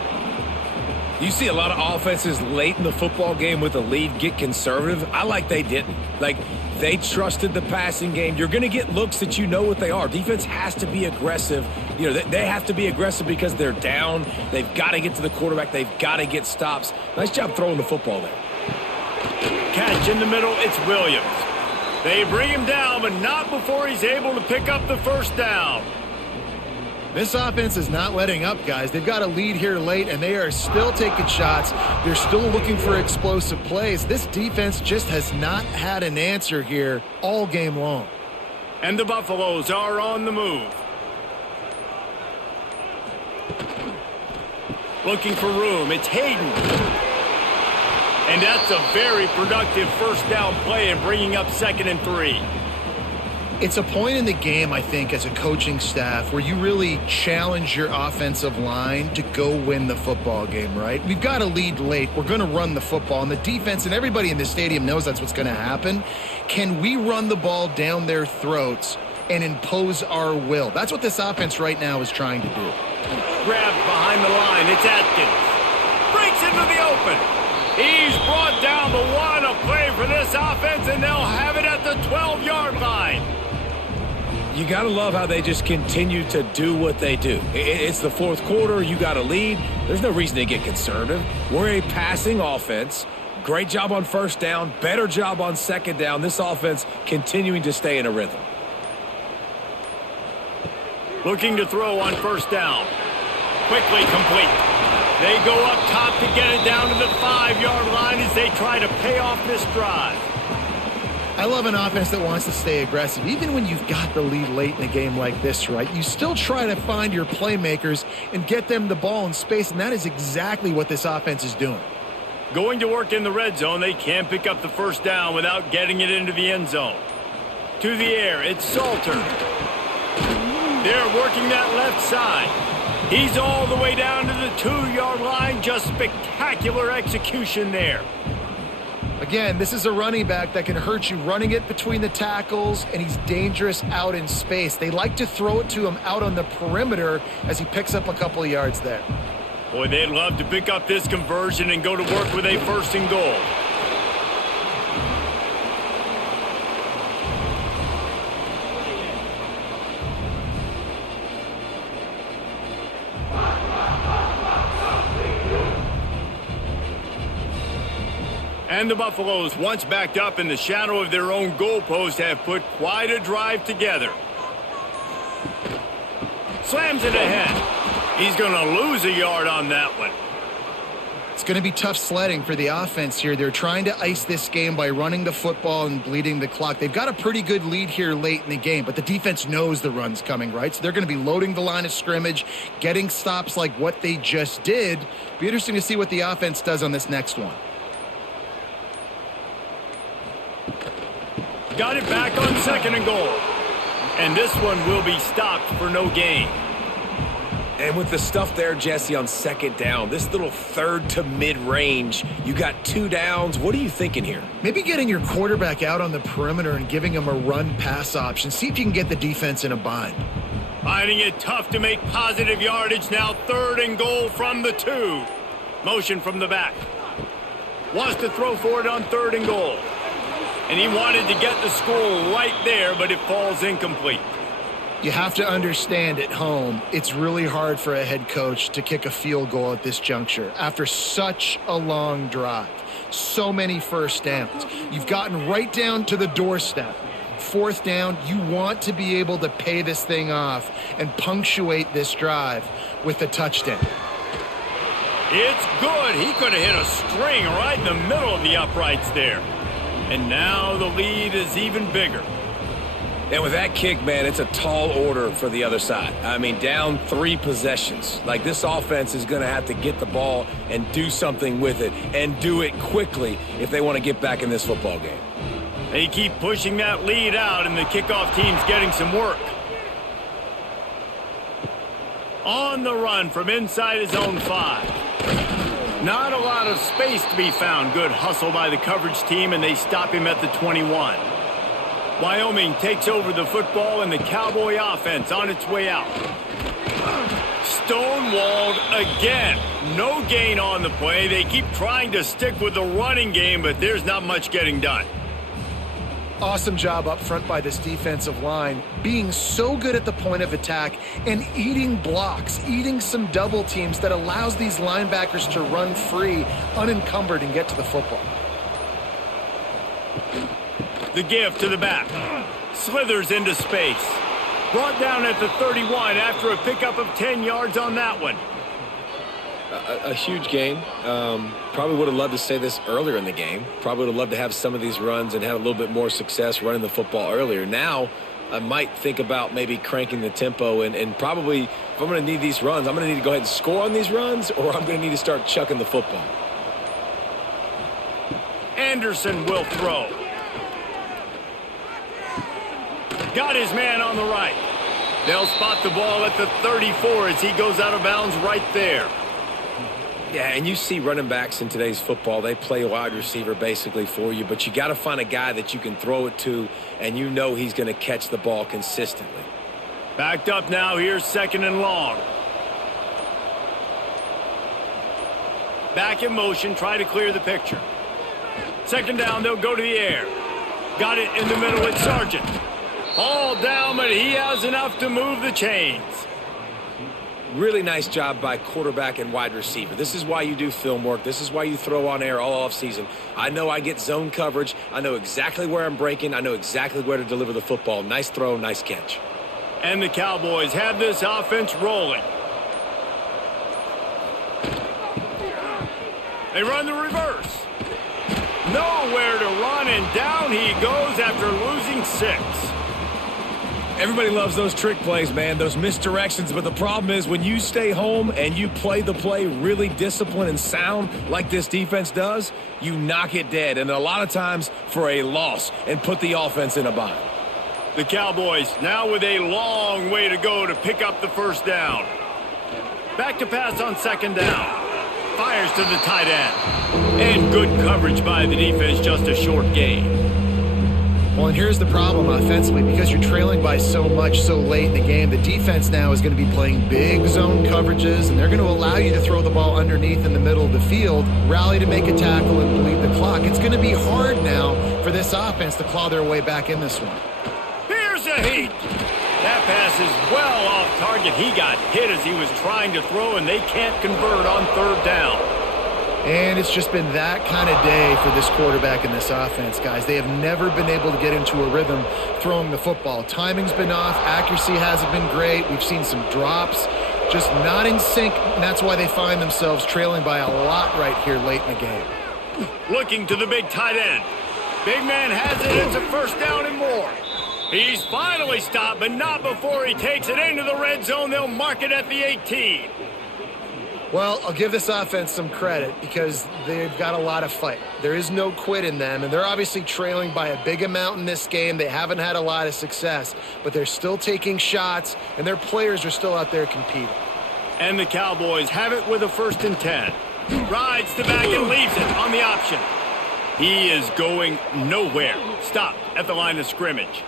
You see a lot of offenses late in the football game with a lead get conservative. I like they didn't. Like, they trusted the passing game. You're going to get looks that you know what they are. Defense has to be aggressive. You know, they have to be aggressive because they're down. They've got to get to the quarterback. They've got to get stops. Nice job throwing the football there. Catch in the middle, it's Williams. They bring him down, but not before he's able to pick up the first down. This offense is not letting up, guys. They've got a lead here late, and they are still taking shots. They're still looking for explosive plays. This defense just has not had an answer here all game long. And the Buffaloes are on the move. Looking for room, it's Hayden. And that's a very productive first down play and bringing up 2nd and 3. It's a point in the game, I think, as a coaching staff where you really challenge your offensive line to go win the football game, right? We've got a lead late. We're going to run the football, and the defense and everybody in the stadium knows that's what's going to happen. Can we run the ball down their throats and impose our will? That's what this offense right now is trying to do. Grabbed behind the line. It's Atkins. Breaks into the open. He's brought down, but what a play for this offense, and they'll have it at the 12-yard line. You got to love how they just continue to do what they do. It's the fourth quarter. You got a lead. There's no reason to get conservative. We're a passing offense. Great job on first down. Better job on second down. This offense continuing to stay in a rhythm. Looking to throw on first down. Quickly complete. They go up top to get it down to the 5-yard line as they try to pay off this drive. I love an offense that wants to stay aggressive. Even when you've got the lead late in a game like this, right, you still try to find your playmakers and get them the ball in space, and that is exactly what this offense is doing. Going to work in the red zone, they can't pick up the first down without getting it into the end zone. To the air, it's Salter. They're working that left side. He's all the way down to the 2-yard line. Just spectacular execution there. Again, this is a running back that can hurt you running it between the tackles, and he's dangerous out in space. They like to throw it to him out on the perimeter as he picks up a couple of yards there. Boy, they'd love to pick up this conversion and go to work with a 1st and goal. And the Buffaloes, once backed up in the shadow of their own goalpost, have put quite a drive together. Slams it ahead. He's going to lose a yard on that one. It's going to be tough sledding for the offense here. They're trying to ice this game by running the football and bleeding the clock. They've got a pretty good lead here late in the game, but the defense knows the run's coming, right? So they're going to be loading the line of scrimmage, getting stops like what they just did. Be interesting to see what the offense does on this next one. Got it back on 2nd and goal. And this one will be stopped for no gain. And with the stuff there, Jesse, on 2nd down, this little 3rd to mid-range, you got 2 downs. What are you thinking here? Maybe getting your quarterback out on the perimeter and giving him a run-pass option. See if you can get the defense in a bind. Finding it tough to make positive yardage now. 3rd and goal from the 2. Motion from the back. Wants to throw for it on 3rd and goal. And he wanted to get the score right there, but it falls incomplete. You have to understand at home, it's really hard for a head coach to kick a field goal at this juncture after such a long drive. So many first downs. You've gotten right down to the doorstep. 4th down, you want to be able to pay this thing off and punctuate this drive with a touchdown. It's good. He could have hit a string right in the middle of the uprights there. And now the lead is even bigger. And with that kick, man, it's a tall order for the other side. I mean, down 3 possessions. Like, this offense is going to have to get the ball and do something with it, and do it quickly if they want to get back in this football game. They keep pushing that lead out, and the kickoff team's getting some work. On the run from inside his own 5. Not a lot of space to be found. Good hustle by the coverage team, and they stop him at the 21. Wyoming takes over the football, and the Cowboy offense on its way out. Stonewalled again. No gain on the play. They keep trying to stick with the running game, but there's not much getting done. Awesome job up front by this defensive line, being so good at the point of attack and eating blocks, eating some double teams that allows these linebackers to run free, unencumbered, and get to the football. The give to the back. Slithers into space. Brought down at the 31 after a pickup of 10 yards on that one. A huge gain. Probably would have loved to say this earlier in the game. Probably would have loved to have some of these runs and have a little bit more success running the football earlier. Now, I might think about maybe cranking the tempo and probably, if I'm going to need these runs, I'm going to need to go ahead and score on these runs, or I'm going to need to start chucking the football. Anderson will throw. Got his man on the right. They'll spot the ball at the 34 as he goes out of bounds right there. Yeah, and you see running backs in today's football, they play wide receiver basically for you, but you got to find a guy that you can throw it to, and you know he's going to catch the ball consistently. Backed up now, here's 2nd and long. Back in motion, try to clear the picture. 2nd down, they'll go to the air. Got it in the middle with Sargent. All down, but he has enough to move the chains. Really nice job by quarterback and wide receiver. This is why you do film work. This is why you throw on air all offseason. I know I get zone coverage. I know exactly where I'm breaking. I know exactly where to deliver the football. Nice throw, nice catch. And the Cowboys have this offense rolling. They run the reverse. Nowhere to run, and down he goes after losing 6. Everybody loves those trick plays, man, those misdirections. But the problem is when you stay home and you play the play really disciplined and sound like this defense does, you knock it dead. And a lot of times for a loss and put the offense in a bind. The Cowboys now with a long way to go to pick up the 1st down. Back to pass on 2nd down. Fires to the tight end. And good coverage by the defense, just a short gain. Well, and here's the problem offensively. Because you're trailing by so much so late in the game, the defense now is going to be playing big zone coverages, and they're going to allow you to throw the ball underneath in the middle of the field, rally to make a tackle, and bleed the clock. It's going to be hard now for this offense to claw their way back in this one. Here's a heat. That pass is well off target. He got hit as he was trying to throw, and they can't convert on 3rd down. And it's just been that kind of day for this quarterback and this offense, guys. They have never been able to get into a rhythm throwing the football. Timing's been off. Accuracy hasn't been great. We've seen some drops, just not in sync. And that's why they find themselves trailing by a lot right here late in the game. Looking to the big tight end. Big man has it. It's a 1st down and more. He's finally stopped, but not before he takes it into the red zone. They'll mark it at the 18. Well, I'll give this offense some credit because they've got a lot of fight. There is no quit in them, and they're obviously trailing by a big amount in this game. They haven't had a lot of success, but they're still taking shots, and their players are still out there competing. And the Cowboys have it with a 1st and 10. Rides the back and leaves it on the option. He is going nowhere. Stopped at the line of scrimmage.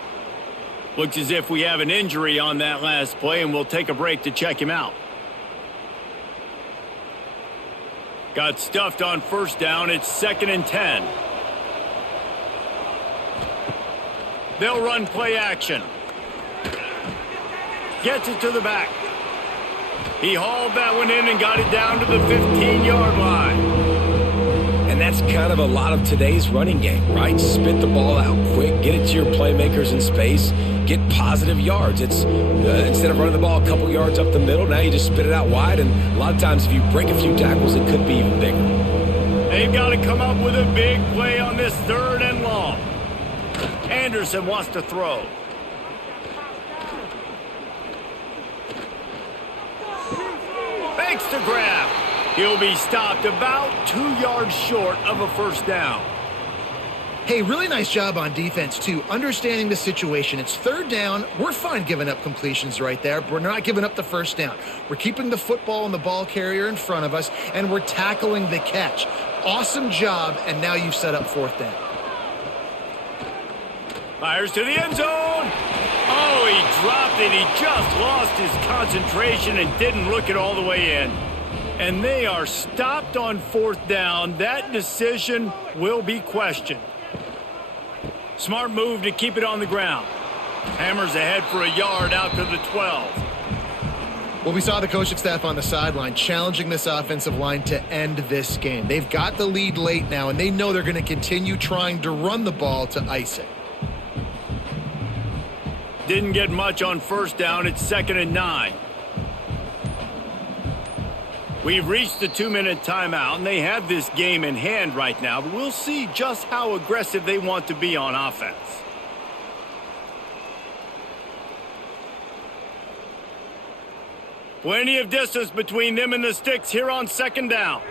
Looks as if we have an injury on that last play, and we'll take a break to check him out. Got stuffed on 1st down. It's 2nd and 10. They'll run play action. Gets it to the back. He hauled that one in and got it down to the 15-yard line. And And that's kind of a lot of today's running game, right? Spit the ball out quick, get it to your playmakers in space, get positive yards. It's instead of running the ball a couple yards up the middle, now you just spit it out wide. And a lot of times if you break a few tackles, it could be even bigger. They've got to come up with a big play on this 3rd and long. Anderson wants to throw. Fakes the grab. He'll be stopped about 2 yards short of a first down. Hey, really nice job on defense, too, understanding the situation. It's 3rd down. We're fine giving up completions right there, but we're not giving up the first down. We're keeping the football and the ball carrier in front of us, and we're tackling the catch. Awesome job, and now you've set up 4th down. Fires to the end zone. Oh, he dropped it. He just lost his concentration and didn't look it all the way in. And they are stopped on 4th down. That decision will be questioned. Smart move to keep it on the ground. Hammers ahead for a yard out to the 12. Well, we saw the coaching staff on the sideline challenging this offensive line to end this game. They've got the lead late now, and they know they're going to continue trying to run the ball to ice it. Didn't get much on 1st down. It's 2nd and 9. We've reached the 2-minute timeout, and they have this game in hand right now, but we'll see just how aggressive they want to be on offense. Plenty of distance between them and the sticks here on 2nd down.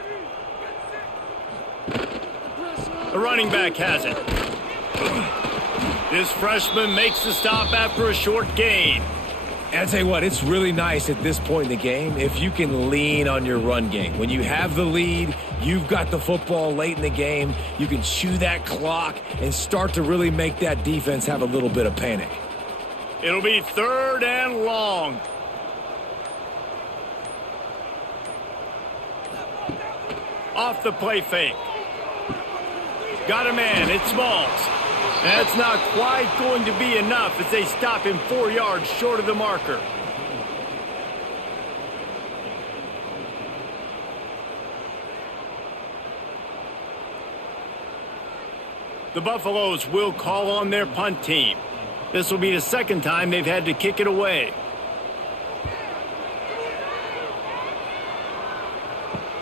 The running back has it. This freshman makes the stop after a short gain. And I tell you what, it's really nice at this point in the game if you can lean on your run game. When you have the lead, you've got the football late in the game, you can chew that clock and start to really make that defense have a little bit of panic. It'll be 3rd and long. Off the play fake. Got a man, it's Smalls. That's not quite going to be enough as they stop him 4 yards short of the marker. The Buffaloes will call on their punt team. This will be the 2nd time they've had to kick it away.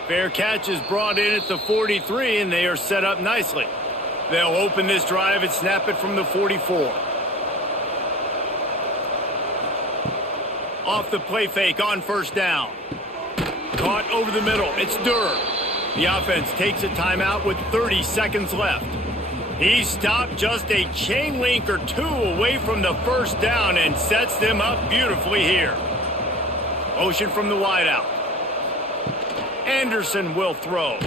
Fair catch is brought in at the 43, and they are set up nicely. They'll open this drive and snap it from the 44. Off the play fake on 1st down. Caught over the middle. It's Durr. The offense takes a timeout with 30 seconds left. He stopped just a chain link or 2 away from the first down and sets them up beautifully here. Motion from the wideout. Anderson will throw.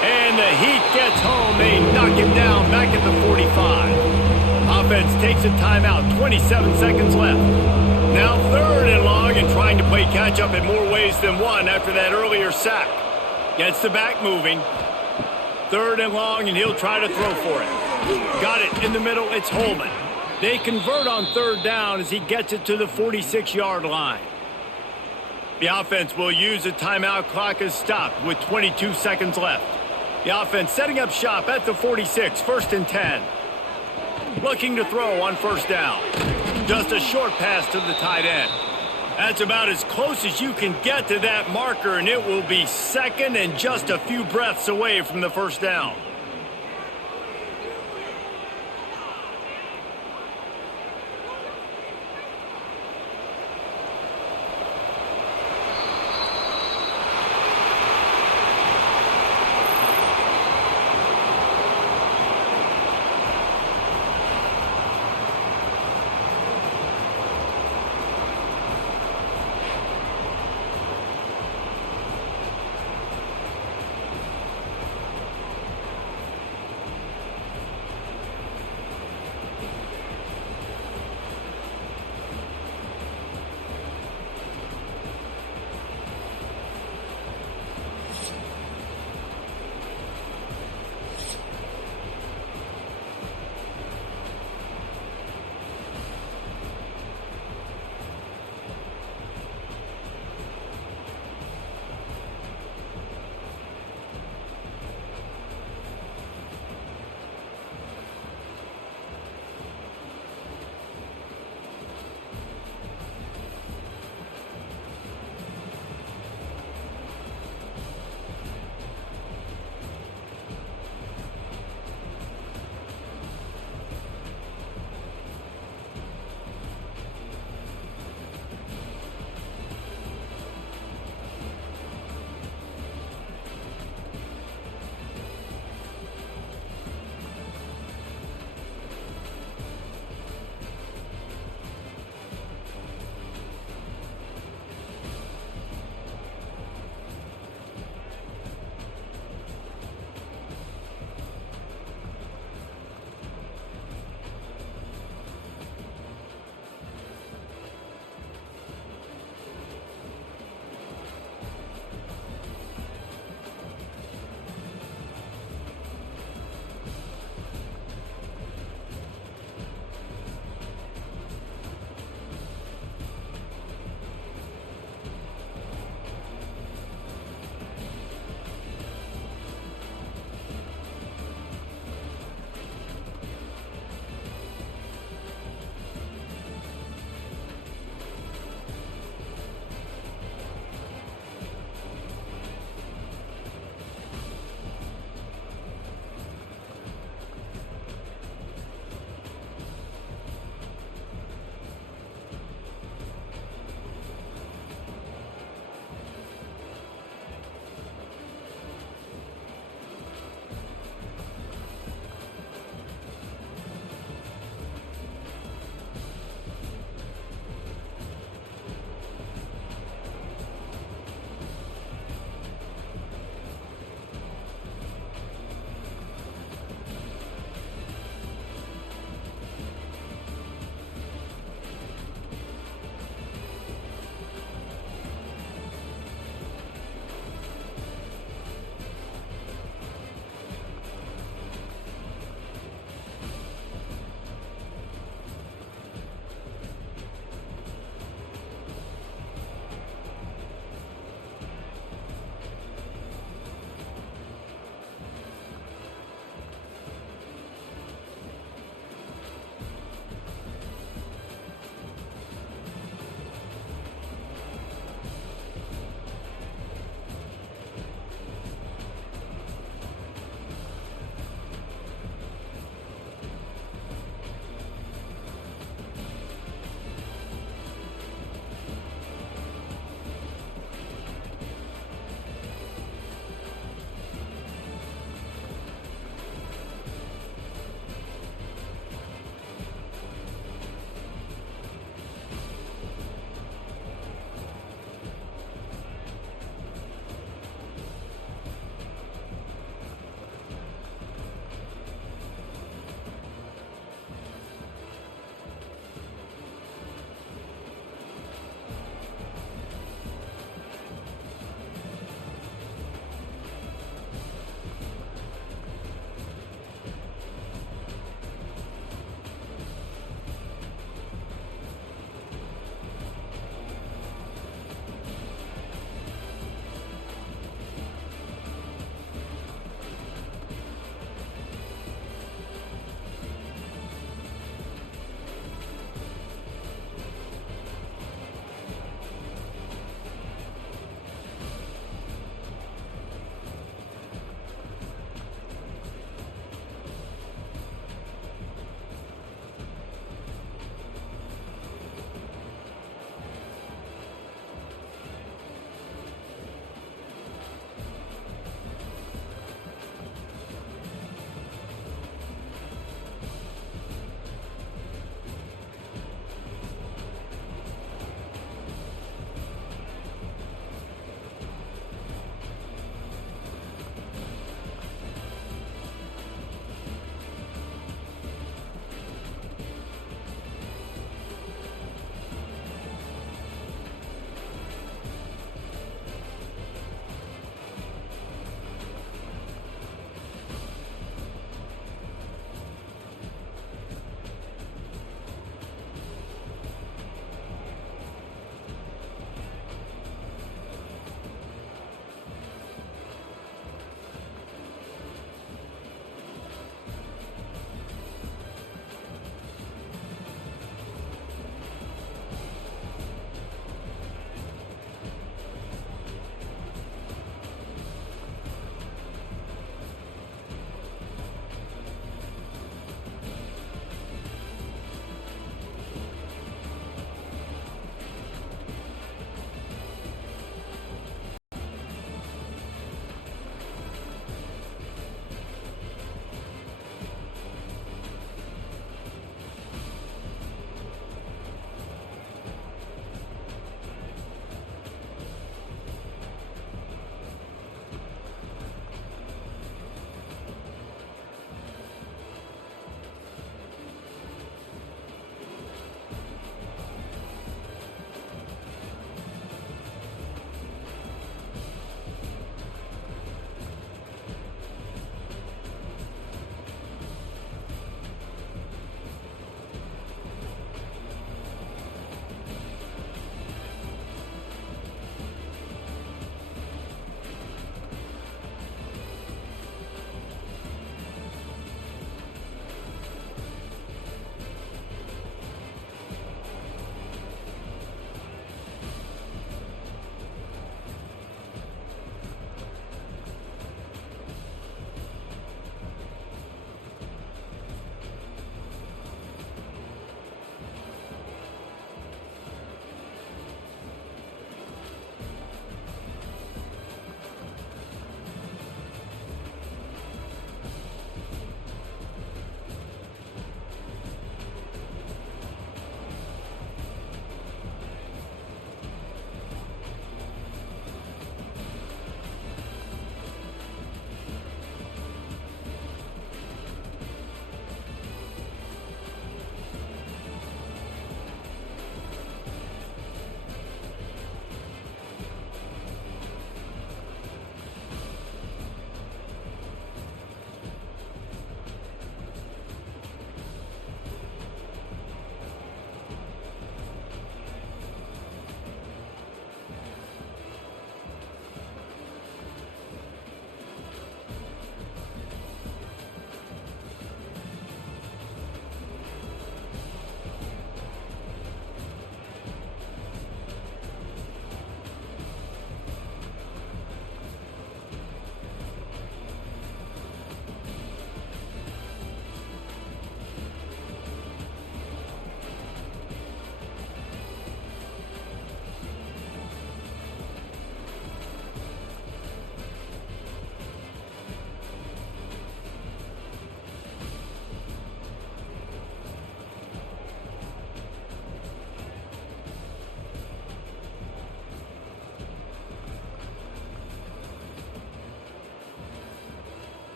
And the heat gets home. They knock him down back at the 45. Offense takes a timeout. 27 seconds left. Now 3rd and long and trying to play catch up in more ways than one after that earlier sack. Gets the back moving. 3rd and long, and he'll try to throw for it. Got it in the middle. It's Holman. They convert on 3rd down as he gets it to the 46-yard line. The offense will use a timeout. Clock is stopped with 22 seconds left. The offense setting up shop at the 46, 1st and 10. Looking to throw on 1st down. Just a short pass to the tight end. That's about as close as you can get to that marker, and it will be 2nd and just a few breaths away from the 1st down.